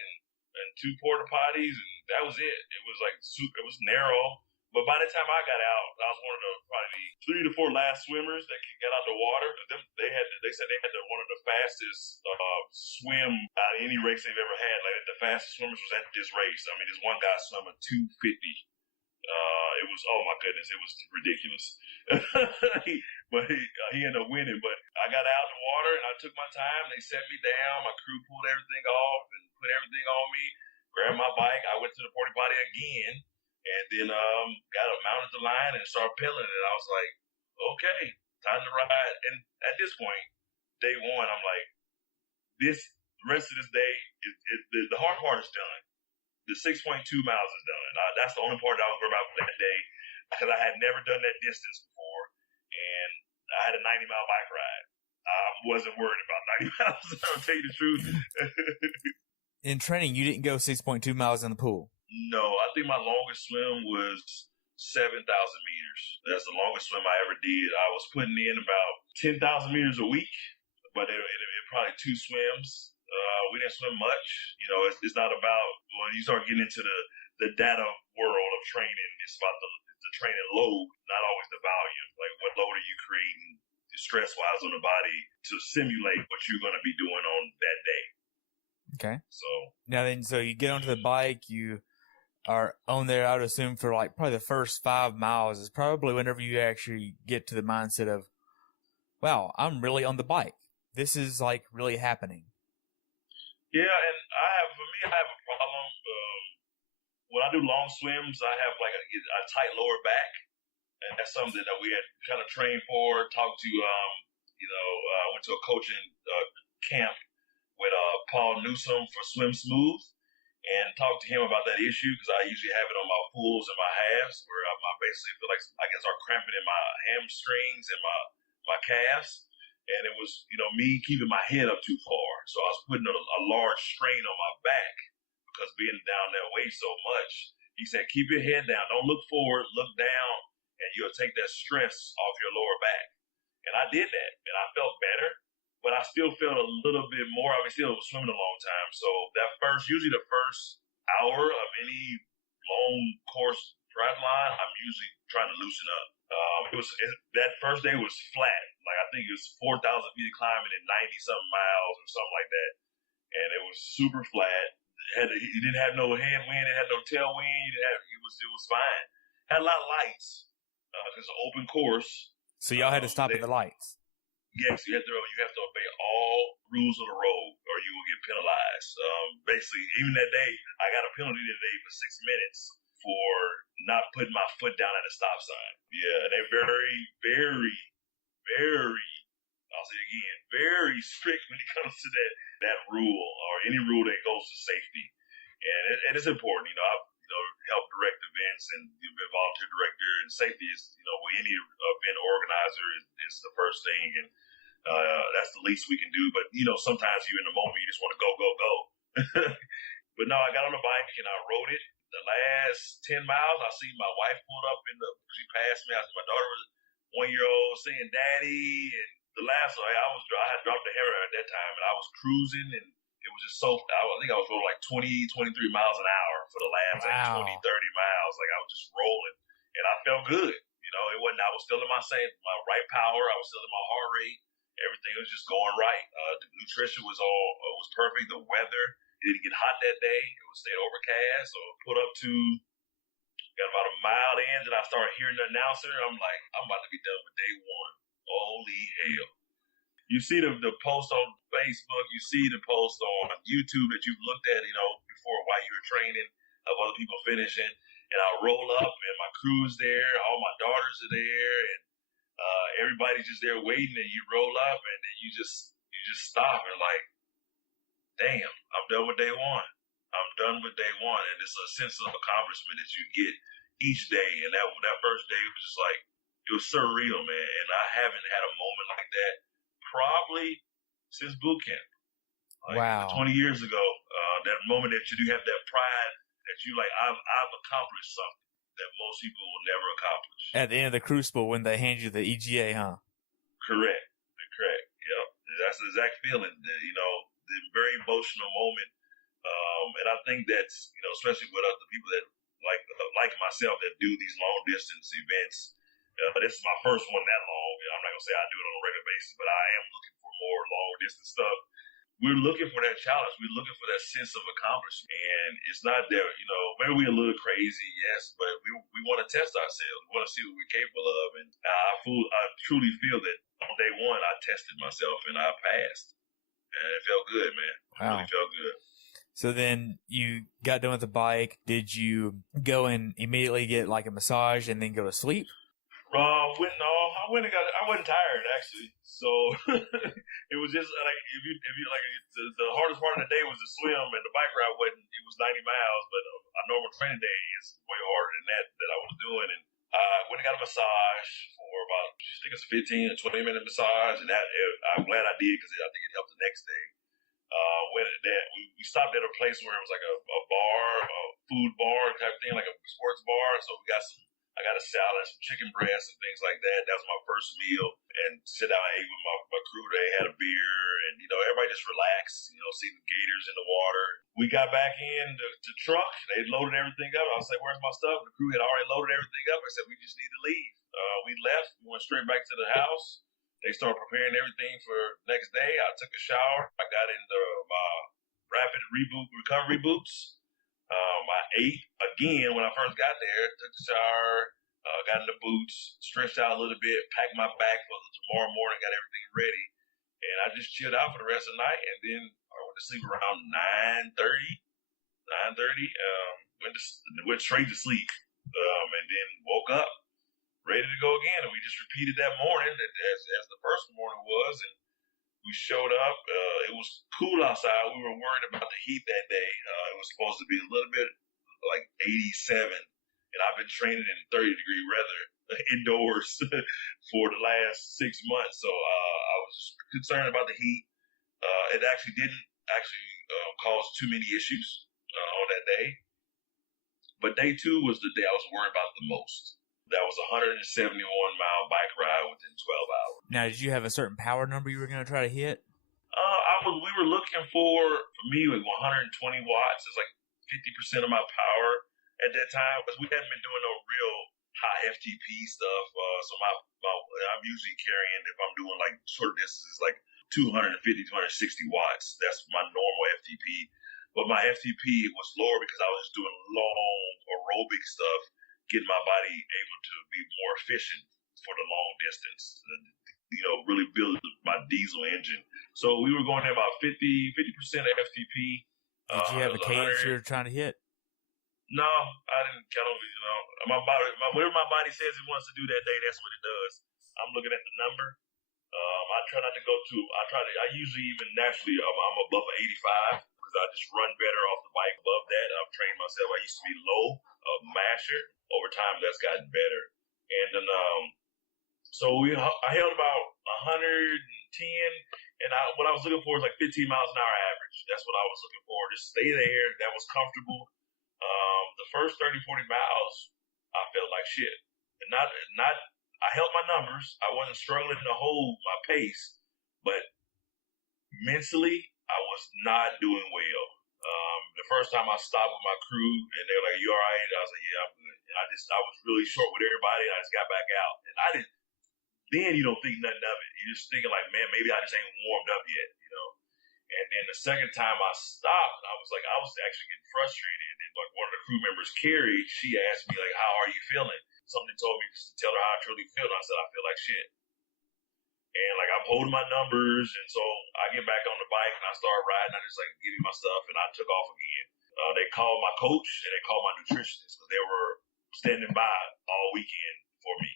and 2 porta potties, and that was it. It was it was narrow. But by the time I got out, I was one of the probably 3 to 4 last swimmers that could get out the water. They said they had one of the fastest swim out of any race they've ever had. The fastest swimmers was at this race. I mean, this one guy swam a 2:50. It was, oh my goodness, it was ridiculous. But he ended up winning. But I got out of the water and I took my time. They set me down. My crew pulled everything off and put everything on me. Grabbed my bike. I went to the porta potty again. And then mounted the line and started pedaling. And I was like, okay, time to ride. And at this point, day one, I'm like, the rest of this day, the hard part is done. The 6.2 miles is done. That's the only part that I was worried about for that day. because I had never done that distance before, and I had a 90-mile bike ride. I wasn't worried about 90 miles. I'll tell you the truth. In training, you didn't go 6.2 miles in the pool. No, I think my longest swim was 7,000 meters. That's the longest swim I ever did. I was putting in about 10,000 meters a week, but it probably 2 swims. We didn't swim much. You know, it's not about, when you start getting into the data world of training, it's about the training load, not always the volume. Like, what load are you creating stress-wise on the body to simulate what you're going to be doing on that day? Okay. So you get onto the bike, you are on there, I would assume, for like probably the first 5 miles is probably whenever you actually get to the mindset of, wow, I'm really on the bike. This is like really happening. Yeah, and I have a problem. When I do long swims, I have like a tight lower back, and that's something that we had kind of trained for. Talked to, I went to a coaching camp with Paul Newsome for Swim Smooth, and talked to him about that issue because I usually have it on my pulls and my halves, where I basically feel like I can start cramping in my hamstrings and my calves. And it was, me keeping my head up too far. So I was putting a large strain on my back because being down that way so much. He said, keep your head down. Don't look forward. Look down, and you'll take that stress off your lower back. And I did that, and I felt better. But I still felt a little bit more. I still was swimming a long time. So usually the first hour of any long course triathlon, I'm usually trying to loosen up. That first day was flat. Like, I think it was 4,000 feet of climbing and 90-something miles or something like that. And it was super flat. You didn't have no headwind. It had no tailwind. It was fine. Had a lot of lights. It's an open course. So y'all had to stop at the lights. Yes, you have to obey all rules of the road, or you will get penalized. Basically, even that day, I got a penalty today for 6 minutes for not putting my foot down at a stop sign. Yeah, and they're very, very, very, I'll say it again, very strict when it comes to that rule or any rule that goes to safety. And it's important, I've helped direct events and been a volunteer director, and safety is, with any event organizer is the first thing, and that's the least we can do. But sometimes you in the moment you just want to go. But no, I got on the bike and I rode it. The last 10 miles, I see my wife pulled up she passed me. My daughter was 1-year-old saying "Daddy," and the last I had dropped the hammer at that time, and I was cruising, and it was just I think I was rolling like 20, 23 miles an hour for the last 20, 30 miles. Like, I was just rolling, and I felt good. It wasn't. I was still in my right power. I was still in my heart rate. Everything was just going right. The nutrition was perfect. The weather, it didn't get hot that day. It was stayed overcast. So put up to got about a mile in, and I started hearing the announcer. I'm like, I'm about to be done with day one. Holy hell! You see the post on Facebook. You see the post on YouTube that you've looked at, before while you were training, of other people finishing. And I roll up, and my crew's there. All my daughters are there, and everybody's just there waiting. And you roll up, and then you just stop and like, damn, I'm done with day one. I'm done with day one, and it's a sense of accomplishment that you get each day. And that first day was just like, it was surreal, man. And I haven't had a moment like that probably since boot camp. Wow. 20 years ago, that moment that you do have that pride that you like, I've accomplished something that most people will never accomplish. At the end of the crucible when they hand you the EGA, huh? Correct. Yep. That's the exact feeling. The very emotional moment. And I think that's, especially with other people that like myself that do these long distance events. This is my first one that long. I'm not gonna say I do it on a regular basis, but I am looking for more long distance stuff. We're looking for that challenge. We're looking for that sense of accomplishment. And it's not that, maybe we're a little crazy, yes, but we want to test ourselves. We want to see what we're capable of. And I truly feel that on day one, I tested myself and I passed. And it felt good, man. Wow. It really felt good. So then you got done with the bike. Did you go and immediately get like a massage and then go to sleep? I wasn't tired actually. So it was just like if you like the hardest part of the day was the swim, and the bike ride it was 90 miles, but a normal training day is way harder than that I was doing. And massage for about, I think it's 15 or 20 minute massage, and I'm glad I did because I think it helped the next day. We stopped at a place where it was like a bar, a food bar type thing, like a sports bar. So I got a salad, some chicken breast and things like that. That was my first meal. And sit down and ate with my crew. They had a beer, and everybody just relaxed. See the gators in the water. We got back in the truck. They loaded everything up. I was like, "Where's my stuff?" The crew had already loaded everything up. I said, "We just need to leave." We left. We went straight back to the house. They started preparing everything for the next day. I took a shower. I got into my rapid recovery boots. I ate again when I first got there. Took the shower. Got in the boots, stretched out a little bit, packed my bag for tomorrow morning, got everything ready. And I just chilled out for the rest of the night. And then I went to sleep around 9:30. Went straight to sleep. And then woke up ready to go again. And we just repeated that morning as the first morning was. And we showed up. It was cool outside. We were worried about the heat that day. It was supposed to be a little bit like 87. And I've been training in 30-degree weather indoors for the last 6 months. So I was concerned about the heat. It actually didn't cause too many issues on that day. But day 2 was the day I was worried about the most. That was a 171-mile bike ride within 12 hours. Now, did you have a certain power number you were going to try to hit? We were looking for me, like 120 watts. It's like 50% of my power at that time, because we hadn't been doing no real high FTP stuff. So I'm usually carrying, if I'm doing like short distances, like 250, 260 watts. That's my normal FTP. But my FTP was lower because I was just doing long aerobic stuff, getting my body able to be more efficient for the long distance, really build my diesel engine. So we were going at about 50% of FTP. Did you have a cadence you were trying to hit? No, I didn't count on it. My body, whatever my body says it wants to do that day, that's what it does. I'm looking at the number. I try not to go I usually even naturally, I'm above 85 because I just run better off the bike above that. I've trained myself. I used to be low, masher. Over time, that's gotten better. And then, I held about 110, and what I was looking for was like 15 miles an hour average. That's what I was looking for. Just stay there. That was comfortable. The first 30, 40 miles, I felt like shit. And I held my numbers. I wasn't struggling to hold my pace, but mentally, I was not doing well. The first time I stopped with my crew, and they were like, "You all right?" I was like, "Yeah, I'm good." And I was really short with everybody, and I just got back out. And I didn't. Then you don't think nothing of it. You're just thinking like, "Man, maybe I just ain't warmed up yet," And then the second time I stopped, I was actually getting frustrated. And then like one of the crew members, Carrie, she asked me like, "How are you feeling?" Something told me just to tell her how I truly feel. And I said, "I feel like shit." And like I'm holding my numbers, and so I get back on the bike and I start riding. I just like give me my stuff, and I took off again. They called my coach and they called my nutritionist because they were standing by all weekend for me.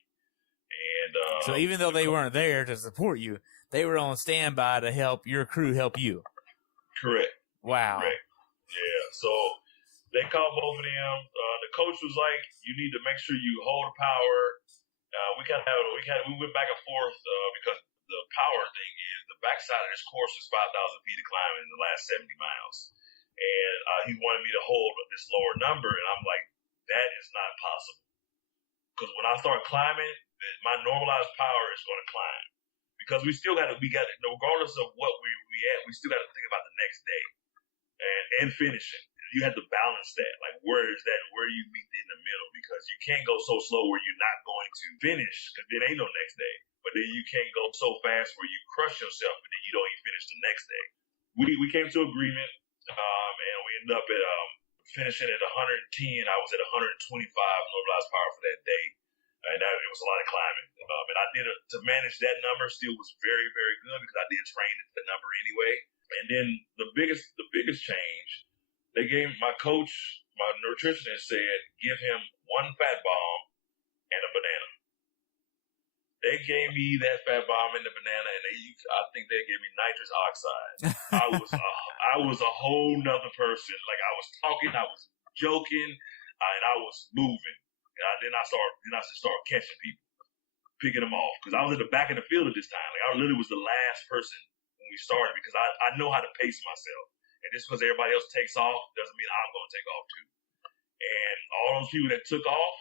And so even though they weren't there to support you, they were on standby to help your crew help you. Correct. Wow. Correct. Yeah. So they called both of them. The coach was like, "You need to make sure you hold the power." We went back and forth because the power thing is the backside of this course is 5,000 feet to climb in the last 70 miles. And he wanted me to hold this lower number. And I'm like, that is not possible. Because when I start climbing, my normalized power is going to climb. Because we regardless of what we at, we still got to think about the next day and finishing. You have to balance that. Like, where do you meet in the middle? Because you can't go so slow where you're not going to finish, because there ain't no next day. But then you can't go so fast where you crush yourself and then you don't even finish the next day. We came to agreement, and we ended up at finishing at 110. I was at 125 normalized power for that day. And it was a lot of climbing. And I did to manage that number still was very, very good because I did train at the number anyway. And then the biggest change, they gave my coach, my nutritionist said, give him one fat bomb and a banana. They gave me that fat bomb and the banana, and I think they gave me nitrous oxide. I was a whole nother person. Like I was talking, I was joking, and I was moving. And I started catching people, picking them off, because I was at the back of the field at this time. Like, I literally was the last person when we started, because I know how to pace myself. And just because everybody else takes off doesn't mean I'm going to take off too. And all those people that took off,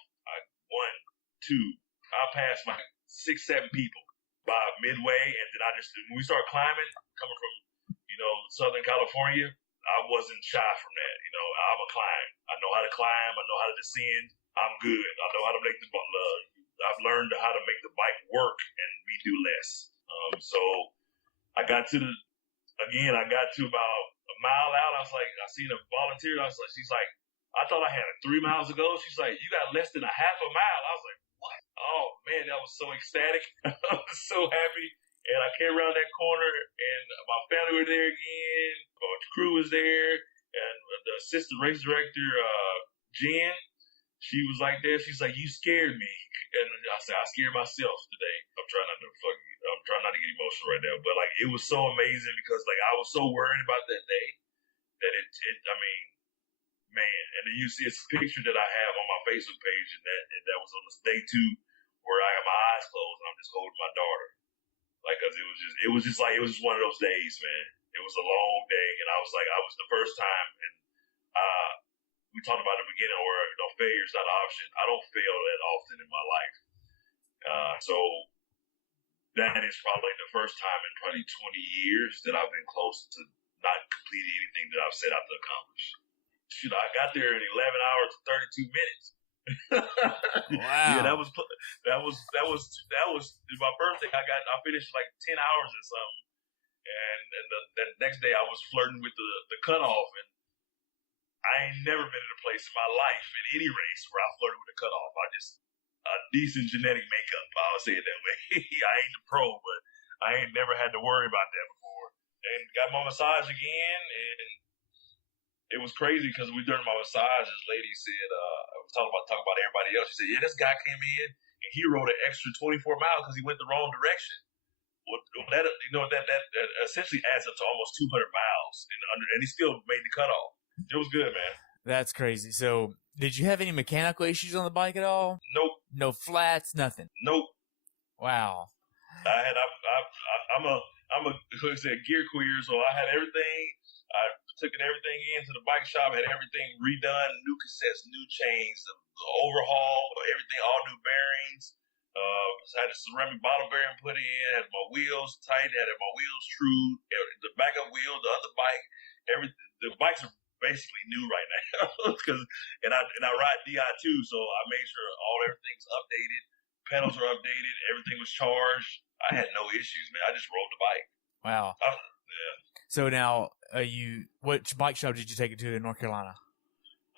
I passed like 6-7 people by midway. And then when we started climbing, coming from, Southern California, I wasn't shy from that. I'm a climb. I know how to climb. I know how to descend. I'm good. I know how to make I've learned how to make the bike work and me do less. So I got to about a mile out. I was like, I seen a volunteer. She's like, I thought I had 3 miles to go. She's like, you got less than a half a mile. I was like, what? Oh man, that was so ecstatic. I was so happy. And I came around that corner, and my family were there again. My crew was there, and the assistant race director, Jen, she was like that. She's like, you scared me. And I said, I scared myself today. I'm trying not to get emotional right now, but like, it was so amazing, because like, I was so worried about that day that man. And then you see this picture that I have on my Facebook page, and that was on this day 2 where I have my eyes closed and I'm just holding my daughter. Like, cause it was just one of those days, man. It was a long day, and I was the first time, and we talked about at the beginning where failure is not an option. I don't fail that often in my life. So that is probably the first time in probably 20 years that I've been close to not completing anything that I've set out to accomplish. Shoot, I got there in 11 hours and 32 minutes. Wow. Yeah, that was my first day. I finished like 10 hours or something, and the next day I was flirting with the cutoff, and I ain't never been in a place in my life in any race where I flirted with the cutoff. I just a decent genetic makeup. I'll say it that way. I ain't the pro, but I ain't never had to worry about that before. And got my massage again, and it was crazy because during my massage, this lady said, I was talking about everybody else. She said, yeah, this guy came in and he rode an extra 24 miles because he went the wrong direction. Well, that essentially adds up to almost 200 miles, and he still made the cutoff. It was good, man. That's crazy. So, did you have any mechanical issues on the bike at all? Nope. No flats, nothing. Nope. Wow. I'm a gear queer, so I had everything. I took everything into the bike shop, had everything redone, new cassettes, new chains, the overhaul, everything, all new bearings. Had a ceramic bottom bearing put in, had my wheels tight, had my wheels true, the backup wheel, the other bike, the bikes are basically new right now. and I ride DI too, so I made sure everything's updated, pedals are updated, everything was charged. I had no issues, man. I just rode the bike. Wow. Yeah. So now, which bike shop did you take it to in North Carolina?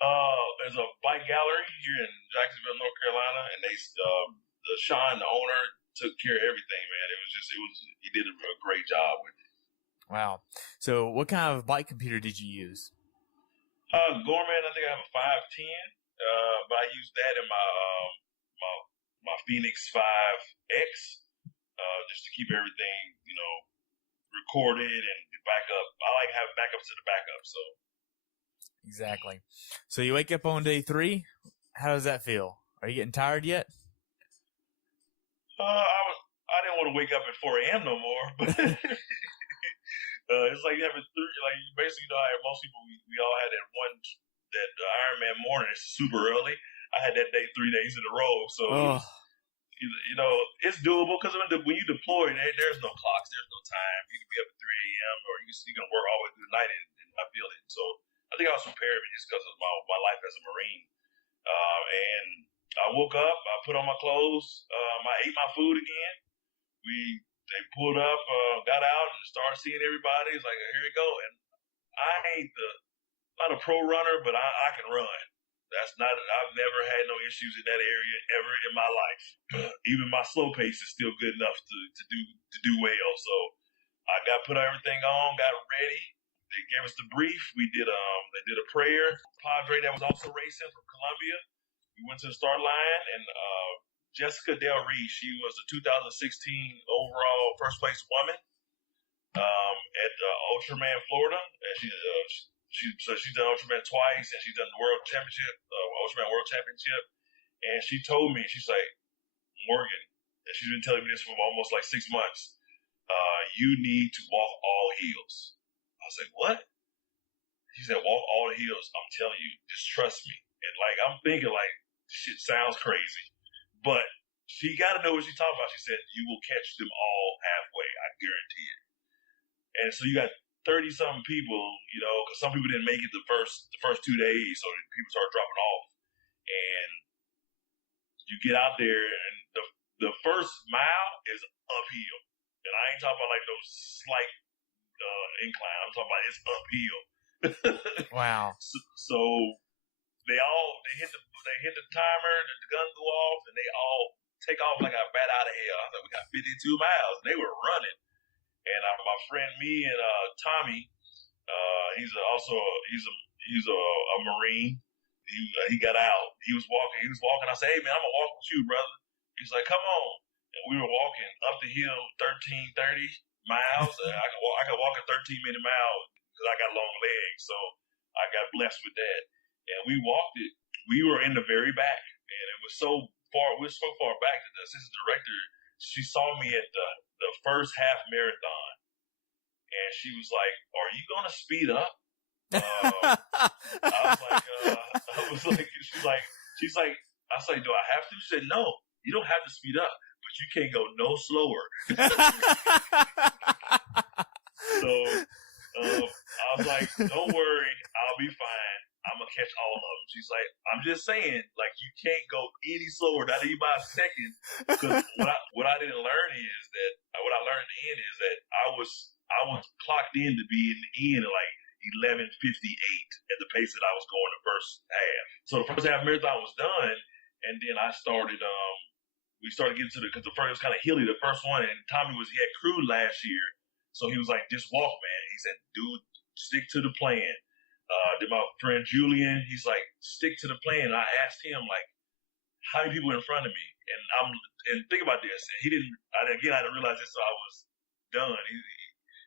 There's a bike gallery here in Jacksonville, North Carolina, and the Shawn, the owner, took care of everything, man. He did a great job with it. Wow. So what kind of bike computer did you use? Gorman, I think I have a 510, but I used that in my Phoenix 5X, just to keep everything, recorded and backup. I like having backups to the backup, so. Exactly. So you wake up on day 3. How does that feel? Are you getting tired yet? I didn't want to wake up at 4 a.m. no more, but it's like having 3. Like basically, how most people we all had that Ironman morning. It's super early. I had that day 3 days in a row, so. It's doable because when you deploy, there's no clocks, there's no time. You can be up at 3 a.m. or you can work all the way through the night and not feel it. So I think I was prepared just because of my life as a Marine. And I woke up, I put on my clothes, I ate my food again. They pulled up, got out and started seeing everybody. It's like, here we go. And I ain't not a pro runner, but I can run. I've never had no issues in that area ever in my life. Even my slow pace is still good enough to do well. So I put everything on, got ready. They gave us the brief. They did a prayer. Padre that was also racing from Colombia. We went to the start line, and Jessica Del Reese, she was the 2016 overall first place woman at Ultraman, Florida. And she's done Ultraman twice, and she's done the World Championship, Ultraman World Championship. And she told me, she's like, Morgan, and she's been telling me this for almost like 6 months. You need to walk all heels. I was like, what? She said, walk all the heels. I'm telling you, just trust me. And like, I'm thinking like, shit sounds crazy, but she got to know what she's talking about. She said, you will catch them all halfway. I guarantee it. And so you got 30 something people, you know, because some people didn't make it the first 2 days. So people started dropping off, and you get out there and the first mile is uphill. And I ain't talking about like those slight incline. I'm talking about it's uphill. Wow. So they hit the timer, the gun go off, and they all take off like a bat out of hell. I was like, we got 52 miles, and they were running. And my friend, me and Tommy, he's a Marine. He got out. He was walking. I said, hey man, I'm gonna walk with you, brother. He's like, come on. And we were walking up the hill 13, 30 miles. I could walk a 13-minute mile because I got long legs. So I got blessed with that. And we walked it. We were in the very back. And it was so far. We're so far back that the assistant director, she saw me at the first half marathon. And she was like, are you going to speed up? I was like, she's like, I was like, do I have to? She said, no, you don't have to speed up, but you can't go no slower. So I was like, don't worry, I'll be fine. I'm going to catch all of them. She's like, I'm just saying, like, you can't go any slower, not even by a second. Because what I didn't learn is that, what I learned in the end is that I was clocked in to be in the end at like 11:58 at the pace that I was going the first half. So the first half marathon was done, and then I started, we started getting to because the first was kind of hilly, the first one, and Tommy he had crewed last year. So he was like, just walk, man. He said, dude, stick to the plan. Then my friend Julian, he's like, stick to the plan. And I asked him, like, how many people in front of me? And think about this. And I didn't realize this until I was done.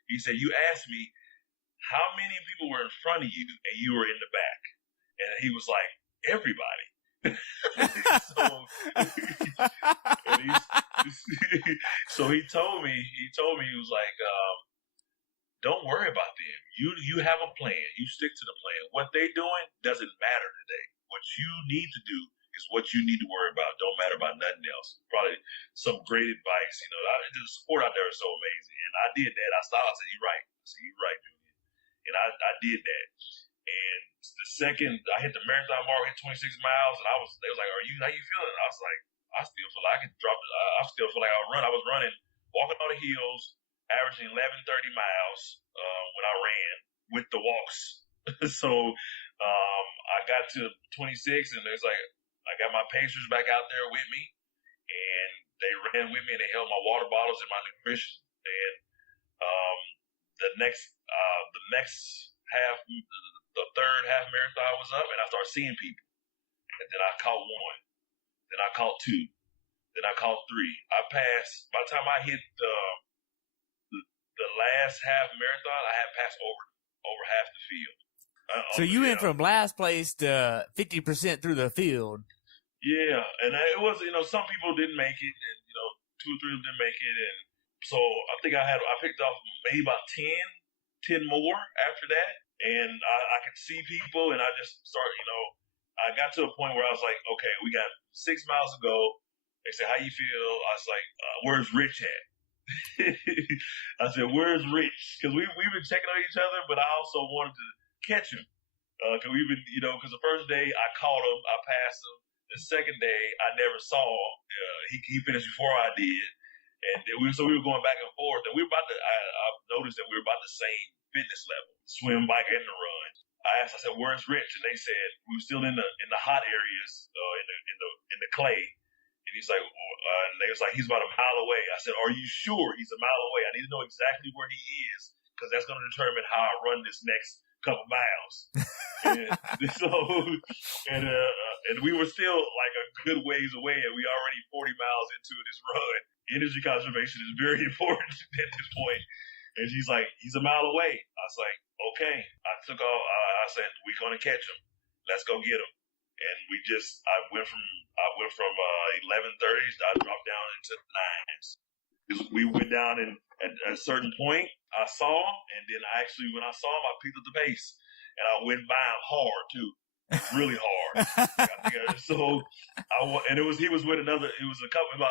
He said, you asked me how many people were in front of you and you were in the back. And he was like, everybody. So he told me, he was like, don't worry about them. You have a plan. You stick to the plan. What they doing doesn't matter today. What you need to do is what you need to worry about. Don't matter about nothing else. Probably some great advice. You know, the support out there is so amazing. And I did that. I stopped. I said, you're right. You're right, Julian. And I did that. And the second I hit the marathon mark, hit 26 miles, and they was like, how you feeling? I was like, I still feel like I could drop it. I still feel like I'll run. I was running, walking on the hills, averaging 11:30 miles when I ran with the walks. So I got to 26, and there's like, I got my pacers back out there with me, and they ran with me, and they held my water bottles and my nutrition. And the next half, the third half marathon was up, and I started seeing people. And then I caught one. Then I caught two. Then I caught three. I passed. By the time I hit the last half marathon, I had passed over half the field. So you went from last place to 50% through the field. Yeah, and it was, some people didn't make it, and 2 or 3 of them didn't make it, and so I think I picked off maybe about 10 more after that, and I could see people, and I just started, I got to a point where I was like, okay, we got 6 miles to go. They said, how you feel? I was like, where's Rich at? I said, where's Rich? Because we've been checking on each other, but I also wanted to catch him. Because we've been, because the first day I caught him, I passed him. The second day, I never saw him. He finished before I did. And so we were going back and forth. And we were I noticed that we were about the same fitness level, swim, bike, and the run. I said, where's Rich? And they said, we were still in the hot areas, in the clay. And he's like, and they was like, he's about a mile away. I said, are you sure he's a mile away? I need to know exactly where he is, because that's going to determine how I run this next couple miles. And we were still like a good ways away, and we already 40 miles into this run. Energy conservation is very important at this point. And she's like, he's a mile away. I was like, okay. I took off. I said, we're going to catch him. Let's go get him. and I went from 11:30s. I dropped down into 9s. We went down, and at a certain point, I saw him, and then when I saw him, I picked up the pace, and I went by him hard too, really hard. He was with another. It was about 4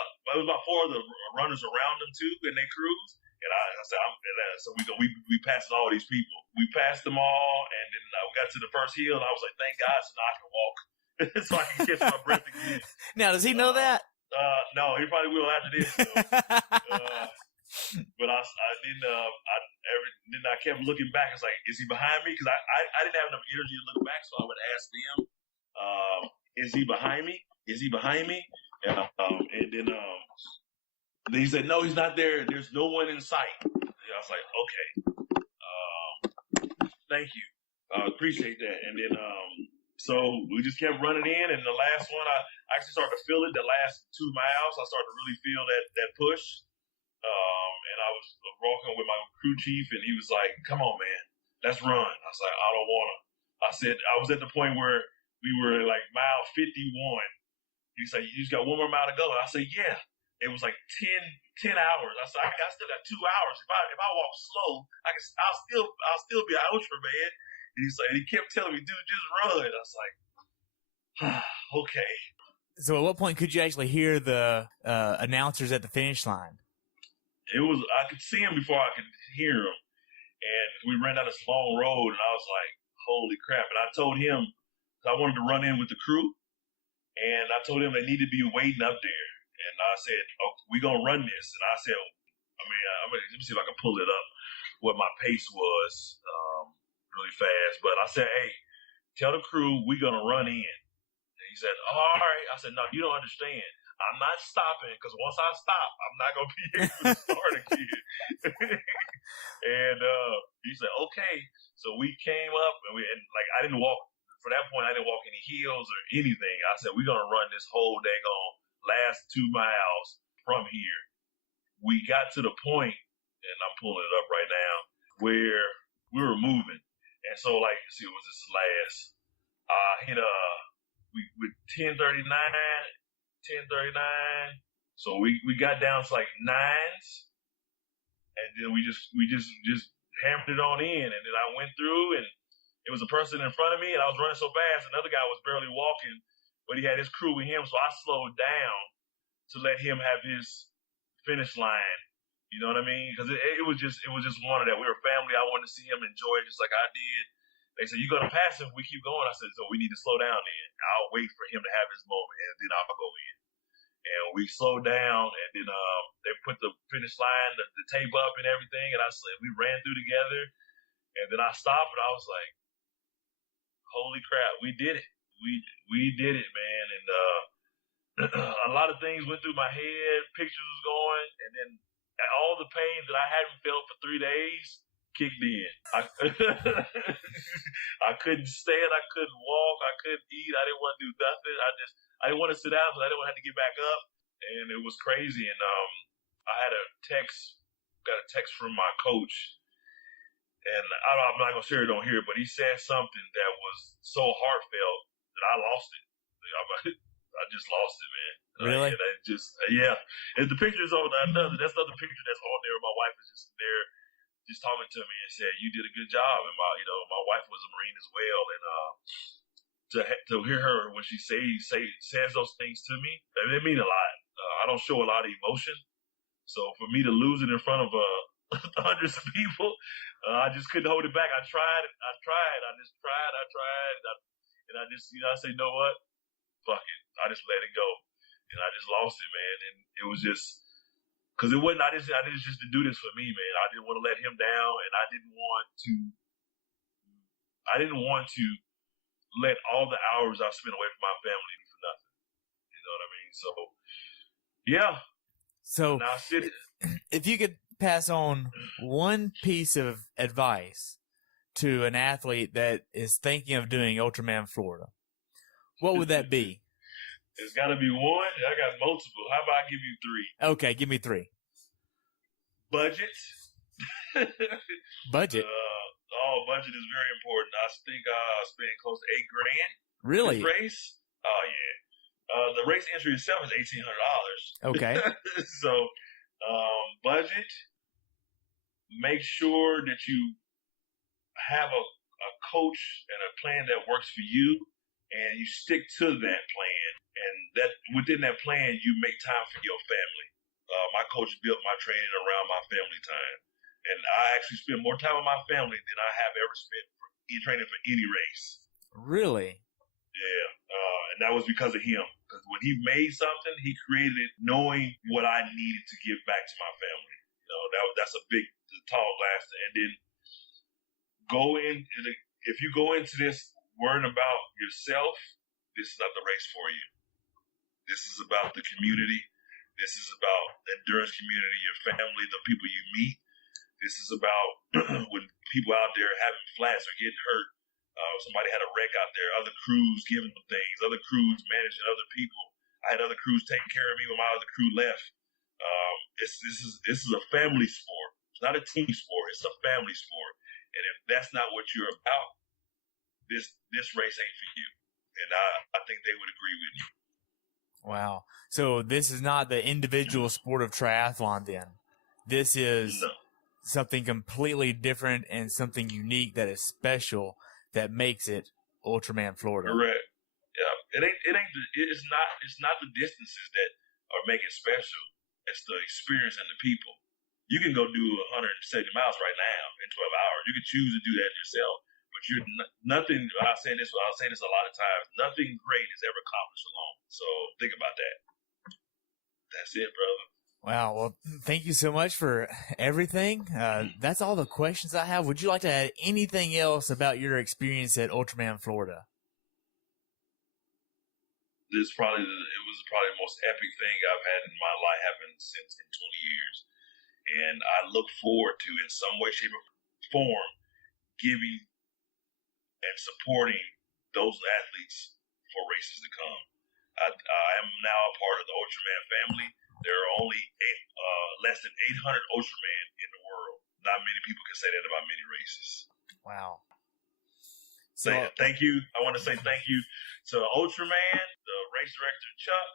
of the runners around him too, and they cruised. And I said, so we passed all these people. We passed them all, and then we got to the first hill, and I was like, thank God, so now I can walk, so I can catch my breath again. Now, does he know that? No, he probably will after this. But then I kept looking back. It's like, is he behind me? Because I didn't have enough energy to look back, so I would ask them, is he behind me? Is he behind me? And then he said, no, he's not there. There's no one in sight. And I was like, okay, thank you. I appreciate that. And then so we just kept running in, and the last one, I actually started to feel it. The last 2 miles, I started to really feel that push. And I was walking with my crew chief, and he was like, come on, man, let's run. I was like, I don't want to. I said, I was at the point where we were like mile 51. He said, you just got 1 more mile to go. And I said, yeah. It was like 10 hours. I said, I still got 2 hours. If I walk slow, I'll still be an ultra, man. And he kept telling me, dude, just run. I was like, okay. So at what point could you actually hear the announcers at the finish line? I could see him before I could hear him. And we ran down this long road, and I was like, holy crap. And I told him, I wanted to run in with the crew, and I told him they needed to be waiting up there. And I said, oh, we're going to run this. And I said, let me see if I can pull it up, what my pace was really fast. But I said, hey, tell the crew we're going to run in. And he said, oh, all right. I said, no, you don't understand. I'm not stopping, because once I stop, I'm not going to be able to start again. And he said, okay. So we came up, and I didn't walk. For that point, I didn't walk any hills or anything. I said, we're going to run this whole daggone last 2 miles from here. We got to the point, and I'm pulling it up right now, where we were moving. And so, what was this last? I hit with 10:39. So we got down to like 9s, and then we just hammered it on in. And then I went through, and it was a person in front of me, and I was running so fast. Another guy was barely walking, but he had his crew with him, so I slowed down to let him have his finish line. You know what I mean? Because it was just one of that. We were family. I wanted to see him enjoy it just like I did. They said, you're going to pass him if we keep going. I said, so we need to slow down then. I'll wait for him to have his moment, and then I'll go in. And we slowed down, and then they put the finish line, the tape up and everything, and I said, we ran through together. And then I stopped, and I was like, holy crap, we did it. We did it, man. And a lot of things went through my head, pictures was going, and then all the pain that I hadn't felt for 3 days kicked in. I couldn't stand, I couldn't walk, I couldn't eat, I didn't want to do nothing. I didn't want to sit down because I didn't want to have to get back up. And it was crazy. And I had got a text from my coach. And I'm not going to share it on here, but he said something that was so heartfelt that I lost it. I just lost it, man. Really? Yeah. And the picture is on that's another picture that's on there. My wife is just there, just talking to me and said, "You did a good job." And my wife was a Marine as well, and to hear her when she says those things to me, it mean a lot. I don't show a lot of emotion, so for me to lose it in front of hundreds of people, I just couldn't hold it back. I tried. I just tried. And I just, I said, you know what? Fuck it. I just let it go. And I just lost it, man. And it was just, because it wasn't, I didn't just to do this for me, man. I didn't want to let him down, and I didn't want to let all the hours I spent away from my family be for nothing. You know what I mean? So, yeah. So, now if you could pass on one piece of advice to an athlete that is thinking of doing Ultraman Florida, what would that be? It's got to be one. I got multiple. How about I give you 3? Okay, give me 3. Budget. Budget. Budget is very important. I think I spent close to $8,000 Really? This race? Oh, yeah. The race entry itself is $1,800. Okay. So, budget. Make sure that you have a coach and a plan that works for you, and you stick to that plan. And that within that plan, you make time for your family. My coach built my training around my family time, and I actually spend more time with my family than I have ever spent training for any race. Really? Yeah, and that was because of him. Because when he made something, he created it knowing what I needed to give back to my family. That's a big, tall glass. And then if you go into this worrying about yourself, this is not the race for you. This is about the community. This is about the endurance community, your family, the people you meet. This is about when people out there having flats or getting hurt. Somebody had a wreck out there, other crews giving them things, other crews managing other people. I had other crews taking care of me when my other crew left. This is a family sport. It's not a team sport. It's a family sport. And if that's not what you're about, this race ain't for you. And I think they would agree with me. Wow. So this is not the individual sport of triathlon then. This is something completely different and something unique that is special that makes it Ultraman Florida. Correct. Yeah. It's not the distances that are make it special. It's the experience and the people. You can go do 170 miles right now in 12 hours. You can choose to do that yourself. But you're nothing. I'll say this a lot of times. Nothing great is ever accomplished alone. So think about that. That's it, brother. Wow. Well, thank you so much for everything. That's all the questions I have. Would you like to add anything else about your experience at Ultraman Florida? It was probably the most epic thing I've had in my life, happened since in 20 years. And I look forward to, in some way, shape, or form, giving and supporting those athletes for races to come. I am now a part of the Ultraman family. There are only less than 800 Ultraman in the world. Not many people can say that about many races. Wow. So thank you. I want to say thank you to Ultraman, the race director Chuck,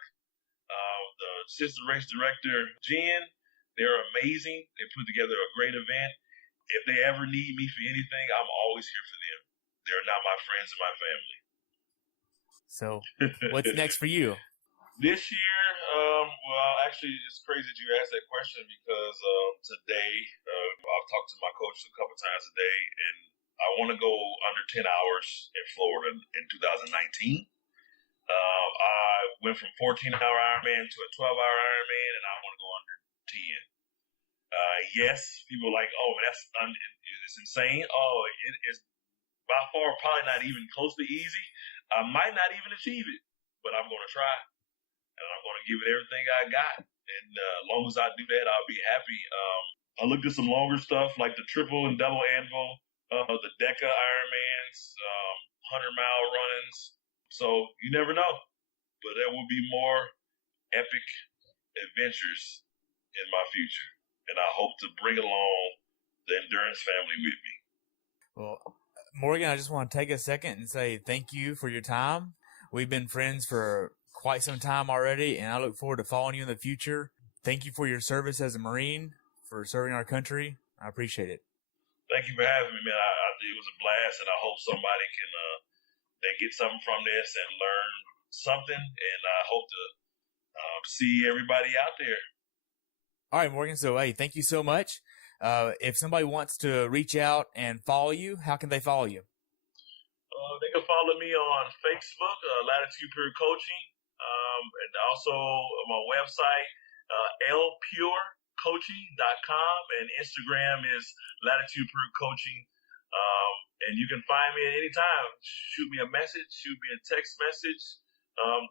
the assistant race director Jen. They're amazing. They put together a great event. If they ever need me for anything, I'm always here for them. They're not my friends and my family. So what's next for you? This year, well, actually, it's crazy that you asked that question because today I've talked to my coach a couple times a day, and I want to go under 10 hours in Florida in 2019. I went from 14-hour Ironman to a 12-hour Ironman, and I want to go under 10. Yes, people are like, oh, it's insane. Oh, it is by far probably not even close to easy. I might not even achieve it, but I'm going to try. And I'm going to give it everything I got. And as long as I do that, I'll be happy. I looked at some longer stuff like the triple and double anvil, the Deca Ironmans, 100-mile runs. So you never know. But there will be more epic adventures in my future. And I hope to bring along the endurance family with me. Well, Morgan, I just want to take a second and say thank you for your time. We've been friends for quite some time already, and I look forward to following you in the future. Thank you for your service as a Marine, for serving our country. I appreciate it. Thank you for having me, man. It was a blast, and I hope somebody can they get something from this and learn something, and I hope to see everybody out there. All right, Morgan. So, hey, thank you so much. If somebody wants to reach out and follow you, how can they follow you? They can follow me on Facebook, Latitude Pure Coaching, and also my website, lpurecoaching.com, and Instagram is Latitude Pure Coaching. And you can find me at any time. Shoot me a message, shoot me a text message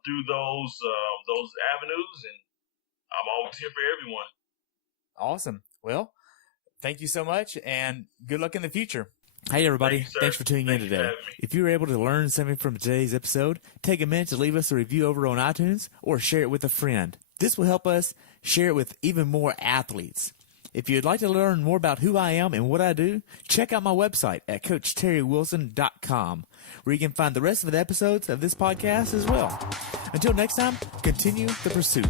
through those avenues, and I'm always here for everyone. Awesome. Well, thank you so much, and good luck in the future. Hey, everybody. Thanks for tuning in today. If you were able to learn something from today's episode, take a minute to leave us a review over on iTunes or share it with a friend. This will help us share it with even more athletes. If you'd like to learn more about who I am and what I do, check out my website at CoachTerryWilson.com, where you can find the rest of the episodes of this podcast as well. Until next time, continue the pursuit.